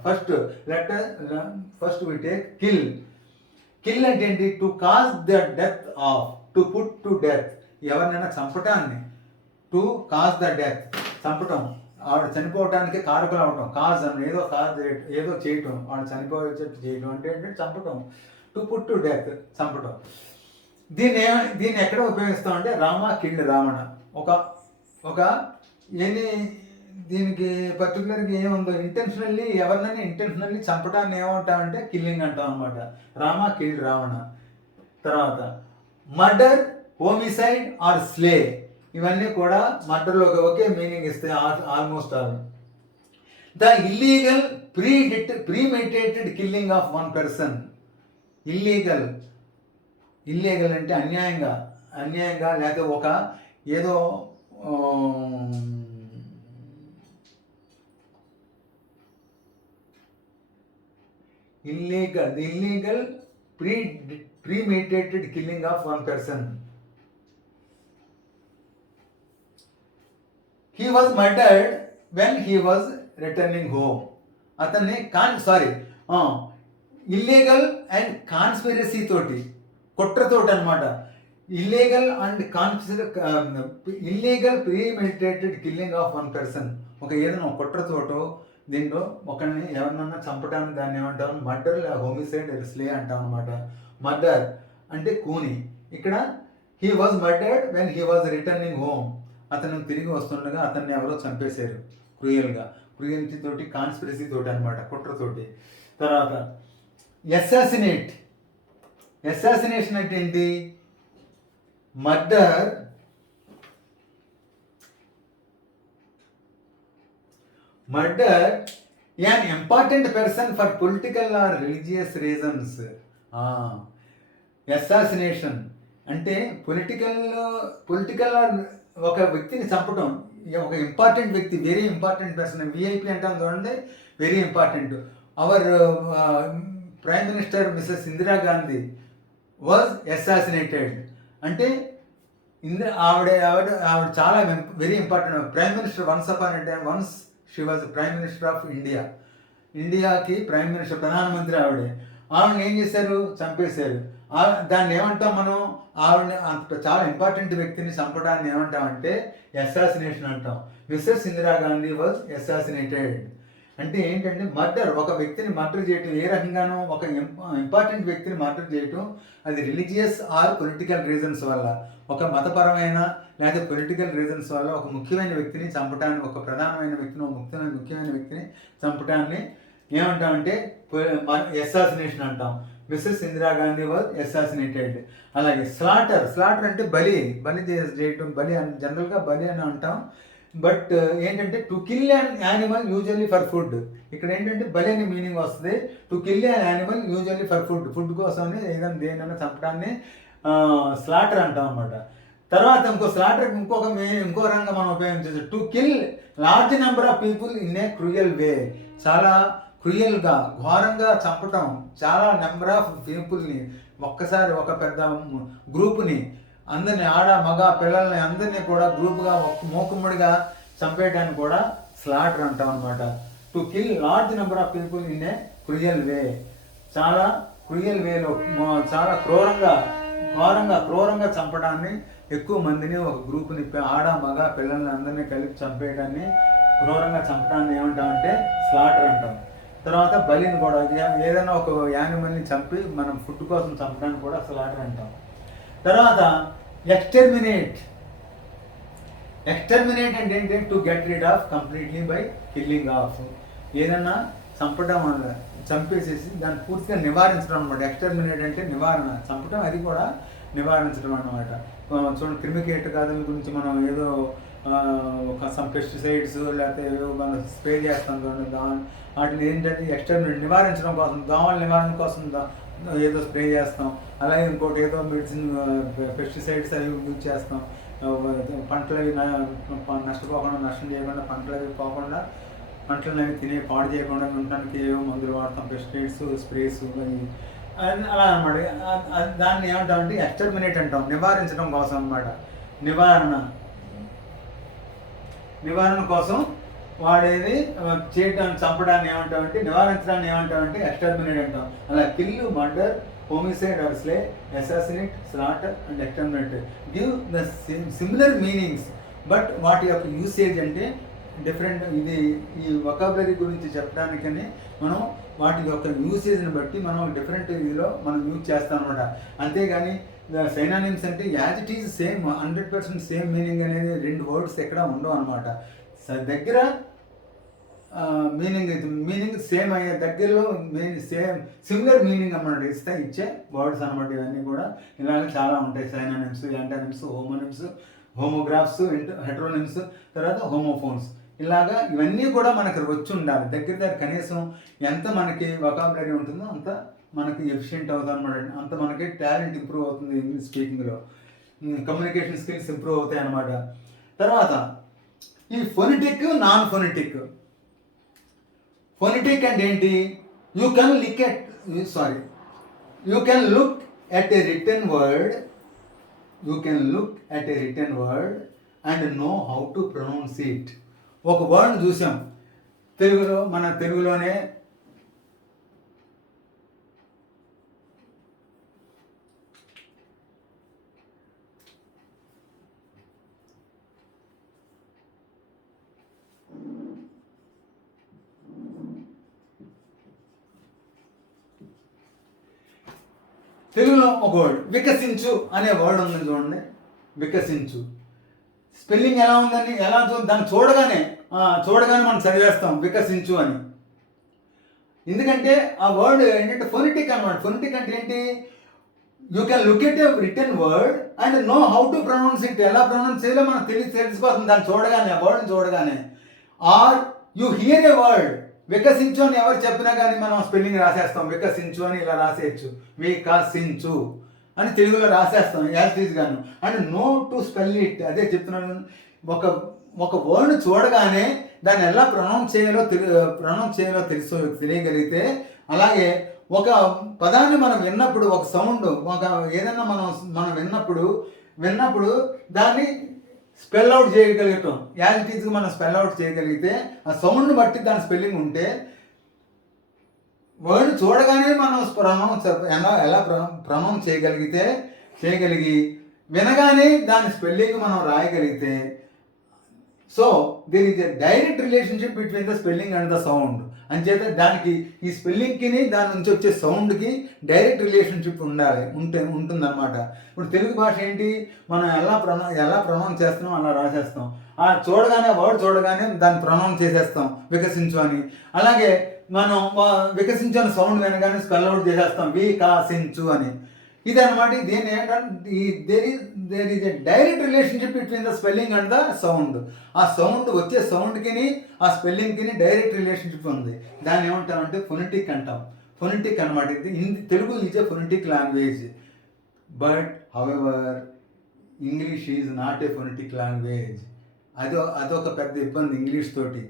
First we take kill. Kill అంటే ఏంటి? To cause the death of, to put to death. ఎవరినైనా చంపటాన్ని, టు కాజ్ ద డెత్, చంపటం, ఆవిడ చనిపోవటానికి కారకులు అవటం, కాజ్ అని ఏదో చేయటం, ఆవిడ చనిపోయేటట్టు చేయటం అంటే ఏంటంటే చంపటం, టు పుట్ టు డెత్, చంపటం. దీన్ని ఎక్కడ ఉపయోగిస్తామంటే రామ కిల్డ్ రావణ. ఒక ఎనీ దీనికి పర్టికులర్గా ఏముందో ఇంటెన్షనల్లీ ఎవరినైనా ఇంటెన్షనల్లీ చంపడాన్ని ఏమంటామంటే కిల్లింగ్ అంటాం అనమాట. రామ కిల్డ్ రావణ. తర్వాత మర్డర్, హోమిసైడ్ ఆర్ స్లే, ఇవన్నీ కూడా మర్డర్లో ఒకే మీనింగ్ ఇస్తాయి almost all. The illegal premeditated killing of one person. Illegal అంటే అన్యాయంగా లేకపోతే ఒక ఏదో illegal premeditated killing of one person. He was murdered when he was returning home. అతన్ని ఇల్లీగల్ అండ్ కాన్స్పిరసీ తోటి, కుట్రతోటి అనమాట. Illegal premeditated killing of one person. ఏదైనా కుట్రతోటో దీంట్లో ఒకరిని ఎవరినన్నా చంపడానికి దాన్ని ఏమంటాం మర్డర్, హోమిసైడ్, స్లే అంటాం అనమాట. మర్డర్ అంటే కూని. ఇక్కడ he was murdered when he was returning home. అతను తిరిగి వస్తుండగా అతన్ని ఎవరో చంపేశారు క్రూయల్టీ తోటి, కాన్స్పిరసీ తోటి అనమాట, కుట్రతోటి. తర్వాత అసాసినేషన్ అంటే ఏంటి? Murder an important person for political or religious reasons. Assassination అంటే పొలిటికల్ ఒక వ్యక్తిని చంపడం, ఒక ఇంపార్టెంట్ వ్యక్తి, వెరీ ఇంపార్టెంట్ పర్సన్, విఐపి అంటాం చూడండి, very important. Our prime minister Mrs Indira Gandhi was assassinated. అంటే ఆవిడ చాలా very important prime minister. Once she was prime minister of ఇండియాకి ప్రైమ్ మినిస్టర్, ప్రధానమంత్రి ఆవిడని ఏం చేశారు? చంపేశారు. దాన్ని ఏమంటాం మనం? ఆవిడని అంత చాలా ఇంపార్టెంట్ వ్యక్తిని చంపడాన్ని ఏమంటామంటే అసాసినేషన్ అంటాం. Mrs Indira Gandhi was assassinated. అంటే ఏంటంటే మర్డర్, ఒక వ్యక్తిని మర్డర్ చేయటం. ఏ రకంగానూ ఒక ఇంపార్టెంట్ వ్యక్తిని మర్డర్ చేయటం, అది రిలీజియస్ ఆర్ పొలిటికల్ రీజన్స్ వల్ల, ఒక మతపరమైన లేదా పొలిటికల్ రీజన్స్ వల్ల ఒక ముఖ్యమైన వ్యక్తిని చంపటాన్ని, ఒక ప్రధానమైన వ్యక్తిని, ఒక ముఖ్యమైన వ్యక్తిని చంపటాన్ని ఏమంటామంటే అసాసినేషన్ అంటాం. Mrs Indira Gandhi was assassinated. అలాగే స్లాటర్ అంటే బలి చేయటం. బలి అని జనరల్గా బలి అని అంటాం. బట్ ఏంటంటే to kill an animal usually for food. ఇక్కడ ఏంటంటే బలి అనే మీనింగ్ వస్తుంది. To kill an animal usually for food కోసమని ఏదైనా దేనైనా చంపడాన్ని స్లాటర్ అంటాం అన్నమాట. తర్వాత ఇంకో రంగం మనం ఉపయోగించవచ్చు. To kill large number of people in a cruel way. చాలా క్రూయల్గా, ఘోరంగా చంపటం, చాలా నెంబర్ ఆఫ్ పీపుల్ని ఒక్కసారి, ఒక పెద్ద గ్రూప్ని, అందరినీ, ఆడ మగ పిల్లల్ని అందరినీ కూడా గ్రూప్గా మూకుమ్మడిగా చంపేయడానికి కూడా స్లాటర్ అంటాం అనమాట. To kill large number of people in a cruel way. చాలా క్రూయల్ వేలో, చాలా క్రూరంగా చంపడాన్ని, ఎక్కువ మందిని, ఒక గ్రూప్ని, ఆడ మగ పిల్లల్ని అందరినీ కలిపి చంపేయడాన్ని, క్రూరంగా చంపడాన్ని ఏమంటామంటే స్లాటర్ అంటాం. తర్వాత బలిని కూడా, ఏదైనా ఒక యానిమల్ని చంపి మనం ఫుడ్ కోసం చంపడాన్ని కూడా స్లాటర్ అంటాం. తర్వాత ఎక్స్టర్మినేట్ అంటే ఏంటంటే to get rid of completely by killing of. ఏదన్నా చంపడం వల్ల, చంపేసేసి దాన్ని పూర్తిగా నివారించడం అనమాట. ఎక్స్టర్మినేట్ అంటే నివారణ, చంపడం, అది కూడా నివారించడం అన్నమాట. చూడండి, క్రిమికీటకాదుల గురించి మనం ఏదో సమ్ పెస్టిసైడ్స్ లేకపోతే ఏవో మనం స్ప్రే చేస్తాం చూడండి, వాటిని ఏంటంటే ఎక్స్టర్మినేట్, నివారించడం కోసం, దోమల నివారణ కోసం ఏదో స్ప్రే చేస్తాం. అలాగే ఇంకోటి ఏదో మెడిసిన్, పెస్టిసైడ్స్ అవి యూజ్ చేస్తాం. పంటలు అవి నష్టపోకుండా, నష్టం చేయకుండా, పంటలు అవి పోకుండా, పంటలను అవి పాడు చేయకుండా ఉండడానికి ఏవో మందులు వాడతాం, పెస్టిసైడ్స్, స్ప్రేస్ అలా అనమాట. దాన్ని ఏమంటామంటే ఎక్స్టర్మినేట్ అంటాం, నివారించడం కోసం అనమాట. నివారణ కోసం వాడేది చేయటం, చంపడాన్ని ఏమంటామంటే, నివారించడాన్ని ఏమంటామంటే ఎక్స్టర్మినేట్ అంటాం. అలా kill, murder, homicide or slay, assassinate, slaughter and exterminate give the similar meanings, but వాటి యొక్క యూసేజ్ అంటే డిఫరెంట్ ఇది ఈ వొకాబులరీ గురించి చెప్పడానికని మనం వాటి యొక్క యూసేజ్ని బట్టి మనం డిఫరెంట్ ఇదిలో మనం యూజ్ చేస్తాం అనమాట. అంతేగాని సైనానిమ్స్ అంటే as it is same 100% same meaning అనేది రెండు వర్డ్స్ ఎక్కడ ఉండవు అనమాట. దగ్గర మీనింగ్ సేమ్ అయ్యే దగ్గరలో సేమ్ సిమిలర్ మీనింగ్ అన్నమాట ఇచ్చే వర్డ్స్ అనమాట. ఇవన్నీ కూడా ఇలాగ చాలా ఉంటాయి. సైనానిమ్స్, యాంటానిమ్స్, హోమోనిమ్స్, హోమోగ్రాఫ్స్, హెట్రోనిమ్స్, తర్వాత హోమోఫోన్స్, ఇలాగా ఇవన్నీ కూడా మనకు వచ్చి ఉండాలి. దగ్గర కనీసం ఎంత మనకి వొకాబులరీ ఉంటుందో అంత మనకి ఎఫిషియెంట్ అవుతుంది అనమాట. అంత మనకి టాలెంట్ ఇంప్రూవ్ అవుతుంది ఇంగ్లీష్ స్పీకింగ్లో, కమ్యూనికేషన్ స్కిల్స్ ఇంప్రూవ్ అవుతాయి అన్నమాట. తర్వాత ఈ ఫొనెటిక్, నాన్ ఫొనెటిక్. ఫొనెటిక్ అంటే ఏంటి? You can look at a written word and know how to pronounce it. ఒక వర్డ్ చూసాం మన తెలుగులోనే ఒక వర్డ్ వికసించు అనే వర్డ్ ఉంది చూడండి. వికసించు స్పెల్లింగ్ ఎలా ఉందని దాన్ని చూడగానే మనం చదివేస్తాం వికసించు అని. ఎందుకంటే ఆ వర్డ్ ఏంటంటే ఫొనెటిక్ అనమాట. ఫొనెటిక్ అంటే ఏంటి? You can look at a written word and know how to pronounce it. ఎలా ప్రొనౌన్స్ చేయాలో మనకు తెలిసిపోతుంది దాన్ని చూడగానే, ఆ వర్డ్ని చూడగానే. Or you hear a word వికసించు అని ఎవరు చెప్పినా కానీ మనం స్పెల్లింగ్ రాసేస్తాం. వికసించు అని ఇలా రాసేయచ్చు, వికసించు అని తెలుగులో రాసేస్తాం యాజ్ ఇట్ ఈజ్ గాను. And know to spell it. అదే చెప్తున్నాను, ఒక వర్డ్ చూడగానే దాన్ని ఎలా ప్రొనౌన్స్ చేయాలో తెలియగలిగితే, అలాగే ఒక పదాన్ని మనం విన్నప్పుడు, ఒక సౌండ్, ఏదైనా మనం విన్నప్పుడు దాన్ని స్పెల్ అవుట్ చేయగలుగుతాం. యాజ్ ఇట్ ఈజ్గా మనం స్పెల్ అవుట్ చేయగలిగితే, ఆ సౌండ్ని బట్టి దాని స్పెల్లింగ్ ఉంటే, వర్డ్ చూడగానే మనం ఎలా ప్రొనౌన్స్ చేయగలిగి వినగానే దాని స్పెల్లింగ్ మనం రాయగలిగితే, so there is a direct relationship between the spelling and the sound. అంచేత దానికి ఈ స్పెల్లింగ్కి దాని నుంచి వచ్చే సౌండ్కి డైరెక్ట్ రిలేషన్షిప్ ఉంటుందన్నమాట. ఇప్పుడు తెలుగు భాష ఏంటి? మనం ఎలా ప్రొనౌన్స్ చేస్తున్నాం అలా రాసేస్తాం. వర్డ్ చూడగానే దాన్ని ప్రొనౌన్స్ చేసేస్తాం వికసించు అని. అలాగే మనం వికసించు అని సౌండ్ వినగానే స్పెల్ అవుట్ చేసేస్తాం వికసించు అని. ఇదన్నమాట. దీన్ని ఏంటంటే there is a direct relationship between the spelling and the sound. ఆ సౌండ్ వచ్చే సౌండ్కి ఆ స్పెల్లింగ్కి డైరెక్ట్ రిలేషన్షిప్ ఉంది. దాన్ని ఏమంటామంటే ఫొనెటిక్ అంటాం. ఫొనెటిక్ అనమాట. Telugu is a phonetic language, but however English is not a phonetic language. అదొక పెద్ద ఇబ్బంది ఇంగ్లీష్ తోటి.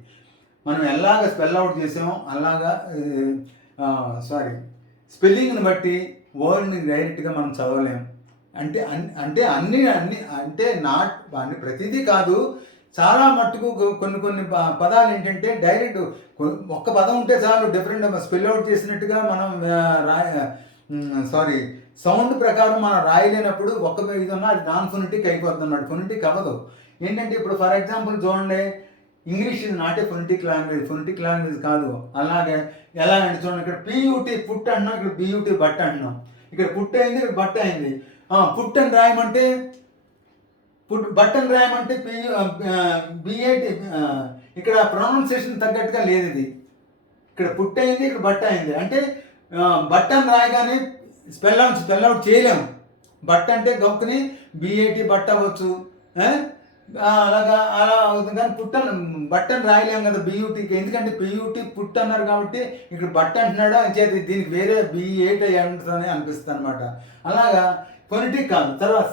మనం ఎలాగ స్పెల్ అవుట్ చేసామో అలాగా స్పెల్లింగ్ని బట్టి వర్డ్ని డైరెక్ట్గా మనం చదవలేం. అంటే అన్ని ప్రతిదీ కాదు, చాలా మట్టుకు కొన్ని పదాలు ఏంటంటే డైరెక్ట్ ఒక్క పదం ఉంటే చాలు డిఫరెంట్ స్పెల్ అవుట్ చేసినట్టుగా మనం సౌండ్ ప్రకారం మనం రాయలేనప్పుడు ఒక్క ఇది ఉన్నా అది నాన్ ఫొనెటిక్ అయిపోతుంది అన్నమాట. ఫొనెటిక్ అవ్వదు. ఏంటంటే ఇప్పుడు ఫర్ ఎగ్జాంపుల్ చూడండి, ఇంగ్లీష్ ఇది నాట్ ఏ ఫొనెటిక్ లాంగ్వేజ్ కాదు. అలాగే ఎలా అంటే చూడండి, ఇక్కడ పియూటీ పుట్ అంటున్నాం, ఇక్కడ బియూటీ బట్ట అంటున్నాం. ఇక్కడ పుట్ అయింది, ఇక్కడ బట్ట అయింది. పుట్ అని రాయమంటే బట్టన్ రాయమంటే బిఏటి. ఇక్కడ ప్రొనౌన్సియేషన్ తగ్గట్టుగా లేదు. ఇది ఇక్కడ పుట్ అయింది, ఇక్కడ బట్ట అయింది. అంటే బట్టన్ రాయగానే స్పెల్ అవుట్ చేయలేము. బట్ట అంటే గొప్పని బిఏటి బట్ట అవ్వచ్చు, అలా అవుతుంది. కానీ బట్టన్ రాయలేము కదా బియూటీకి. ఎందుకంటే పియూటీ పుట్ అన్నారు కాబట్టి ఇక్కడ బట్ట అంటున్నాడు అని చేతి దీనికి వేరే బిఏటి అంటుందని అనిపిస్తుంది అనమాట. అలాగా ఫొనెటిక్ కాదు. తర్వాత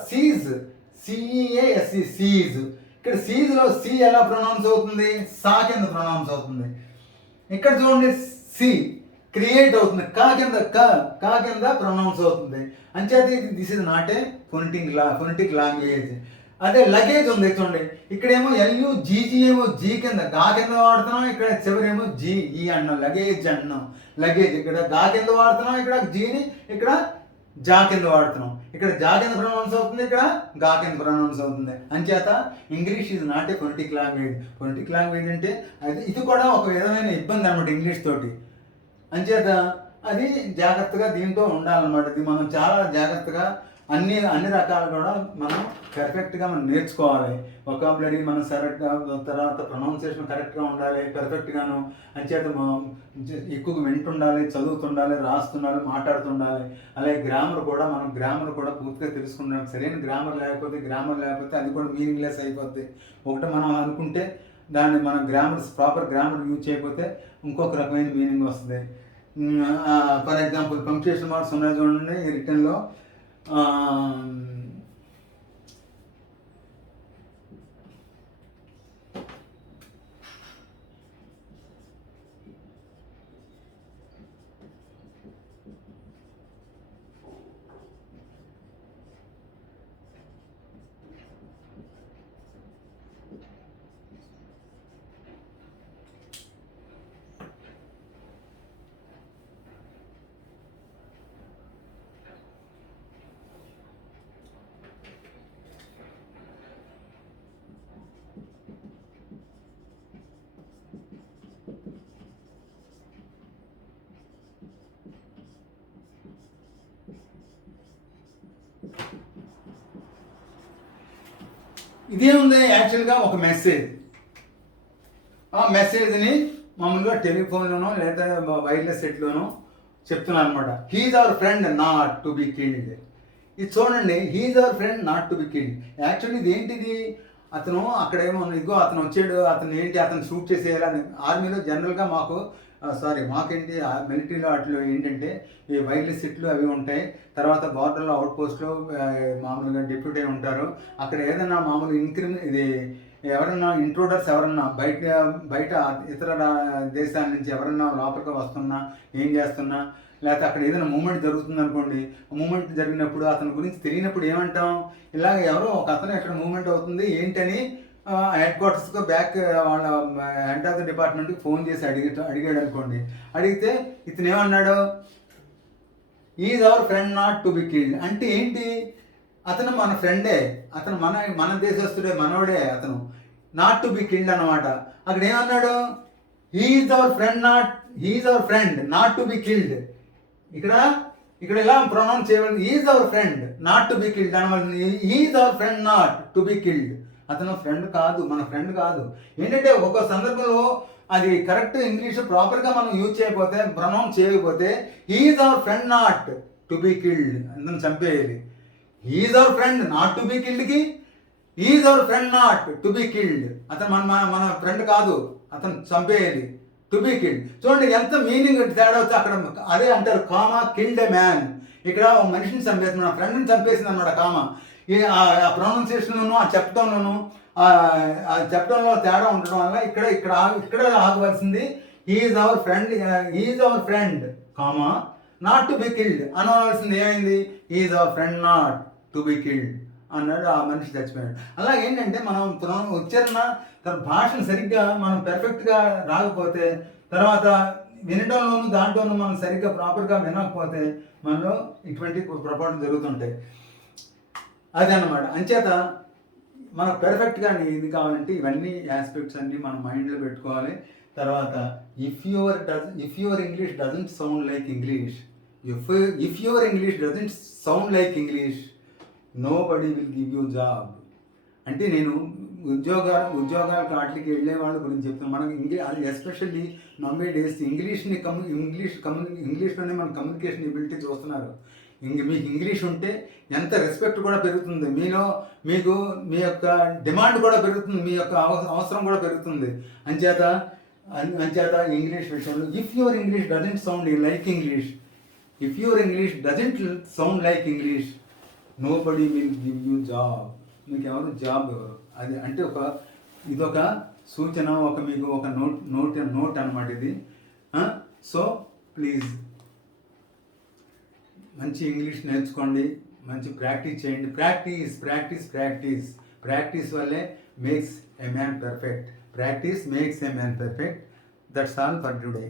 సిఈఏఎస్సి సీజ్. ఇక్కడ సీజ్లో సి ఎలా ప్రొనౌన్స్ అవుతుంది? సా కింద ప్రొనౌన్స్ అవుతుంది. ఇక్కడ చూడండి సి క్రియేట్ అవుతుంది, కా కింద ప్రొనౌన్స్ అవుతుంది. అంచేత this is not a phonetic language. అదే లగేజ్ ఉంది చూడండి, ఇక్కడేమో LUGG ఏమో జీ కింద గా కింద వాడుతున్నాం, ఇక్కడ చివరేమో GE అన్నాం, లగేజ్ అంటున్నాం. లగేజ్ ఇక్కడ గా కింద వాడుతున్నాం, ఇక్కడ జీని ఇక్కడ జా కింద వాడుతున్నాం. ఇక్కడ జా కింద ప్రొనౌన్స్ అవుతుంది, ఇక్కడ గా కింద ప్రొనౌన్స్ అవుతుంది. అంచేత English is not a phonetic language. Phonetic language అంటే ఇది కూడా ఒక విధమైన ఇబ్బంది అనమాట ఇంగ్లీష్ తోటి. అంచేత అది జాగ్రత్తగా దీంతో ఉండాలన్నమాట. ఇది మనం చాలా జాగ్రత్తగా అన్ని రకాలు కూడా మనం పర్ఫెక్ట్గా మనం నేర్చుకోవాలి. వొకాబులరీ మనం కరెక్ట్గా, తర్వాత ప్రొనౌన్సియేషన్ కరెక్ట్గా ఉండాలి, పర్ఫెక్ట్గాను. అంచేత ఎక్కువగా వింటుండాలి, చదువుతుండాలి, రాస్తుండాలి, మాట్లాడుతుండాలి. అలాగే గ్రామర్ కూడా పూర్తిగా తెలుసుకుండాలి. సరైన గ్రామర్ లేకపోతే అది కూడా మీనింగ్లెస్ అయిపోద్ది. ఒకటి మనం అనుకుంటే దాన్ని మనం ప్రాపర్ గ్రామర్ యూజ్ చేయకపోతే ఇంకొక రకమైన మీనింగ్ వస్తుంది. ఫర్ ఎగ్జాంపుల్ పంక్చుయేషన్ మార్క్స్ ఉన్నాయి చూడండి రిటర్న్లో. ఇదే ఉంది యాక్చువల్గా ఒక మెసేజ్. ఆ మెసేజ్ని మామూలుగా టెలిఫోన్లోనో లేదా వైర్లెస్ సెట్లోనో చెప్తున్నాను అనమాట. He's our friend not to be killed. ఇది చూడండి, he's our friend not to be killed. Actually ఇది ఏంటిది? అతను అక్కడేమో ఇదిగో అతను వచ్చాడు, అతను షూట్ చేసేయాలని. ఆర్మీలో జనరల్గా మాకేంటి మిలిటరీలో అట్లు ఏంటంటే ఈ వైర్లెస్ సిట్లు అవి ఉంటాయి. తర్వాత బార్డర్లో అవుట్ పోస్ట్లో మామూలుగా డిప్యూటీ ఉంటారు. అక్కడ ఏదైనా మామూలు ఇది ఎవరన్నా ఇంట్రూడర్స్ ఎవరన్నా బయట ఇతర దేశాల నుంచి ఎవరన్నా లోపలికి వస్తున్నా, ఏం చేస్తున్నా, లేకపోతే అక్కడ ఏదైనా మూమెంట్ జరుగుతుంది అనుకోండి. మూమెంట్ జరిగినప్పుడు అతని గురించి తెలియనప్పుడు ఏమంటాం? ఇలాగ ఎవరో ఒక అతను ఎక్కడ మూమెంట్ అవుతుంది ఏంటని హెడ్ క్వార్టర్స్కి వాళ్ళ హెడ్ ఆఫ్ ద డిపార్ట్మెంట్కి ఫోన్ చేసి అడిగాడు అనుకోండి. అడిగితే ఇతను ఏమన్నాడు? Is our friend not to be killed. అంటే ఏంటి? అతను మన ఫ్రెండే, అతను మన దేశస్తుడే, మనోడే అతను. నాట్ టు బి కిల్డ్ అనమాట. అక్కడ ఏమన్నాడు? He is our friend not to be killed. ఇక్కడ ఎలా ప్రొనౌన్స్ చేయవాలి? Is our friend not to be killed అనవాలి. Is our friend not to be killed. అతను ఫ్రెండ్ కాదు, మన ఫ్రెండ్ కాదు. ఏంటంటే ఒక్కో సందర్భంలో అది కరెక్ట్ ఇంగ్లీష్ ప్రాపర్గా మనం యూజ్ చేయకపోతే, ప్రొనౌన్స్ చేయకపోతే he is our friend not to be killed అతను చంపేయాలి. He is our friend not to be కిల్డ్కి is our friend not to be killed. అతను మన ఫ్రెండ్ కాదు, అతను చంపేయాలి. To be killed. చూడండి ఎంత మీనింగ్ తేడా వచ్చి అక్కడ అదే అంటారు, కామా కిల్డ్ ఎ మ్యాన్. ఇక్కడ ఒక మనిషిని చంపేసింది, నా ఫ్రెండ్ని చంపేసింది అనమాట కామా. ఆ ప్రొనౌన్సియేషన్లోను, ఆ చెప్పడంలో తేడా ఉండడం వల్ల ఇక్కడ ఆగవలసింది is our friend comma not to be killed అనవలసింది ఏమైంది? Is our friend not to be killed అన్నాడు. ఆ మనిషి చచ్చిపోయాడు. అలా ఏంటంటే మనం ఉచ్చారణ భాషను సరిగ్గా మనం పెర్ఫెక్ట్గా రాకపోతే, తర్వాత వినడంలోనూ దాంట్లోనూ మనం సరిగ్గా ప్రాపర్గా వినకపోతే మనలో ఇటువంటి పొరపాట్లు జరుగుతుంటాయి. అదన్నమాట. అంచేత మనం పెర్ఫెక్ట్గా ఇది కావాలంటే ఇవన్నీ ఆస్పెక్ట్స్ అన్నీ మనం మైండ్లో పెట్టుకోవాలి. తర్వాత if your English doesn't sound like English, if your English doesn't sound like English, nobody will give you job. అంటే నేను ఉద్యోగాలకు వాటికి వెళ్ళే వాళ్ళ గురించి చెప్తాను. మనకి ఎస్పెషల్లీ నవ్వే డేస్ ఇంగ్లీష్లోనే మన కమ్యూనికేషన్ ఎబిలిటీ చూస్తున్నారు. మీకు ఇంగ్లీష్ ఉంటే ఎంత రెస్పెక్ట్ కూడా పెరుగుతుంది, మీకు మీ యొక్క డిమాండ్ కూడా పెరుగుతుంది, మీ యొక్క అవసరం కూడా పెరుగుతుంది. అంచేత ఇంగ్లీష్ విషయంలో if your English doesn't sound like English nobody will give you job. మీకు ఎవరు జాబ్ ఎవరు? అది అంటే ఇదొక సూచన, మీకు ఒక నోట్ అనమాట ఇది. సో ప్లీజ్ మంచి ఇంగ్లీష్ నేర్చుకోండి, మంచి ప్రాక్టీస్ చేయండి. ప్రాక్టీస్ వల్లే makes a man perfect. That's all for today.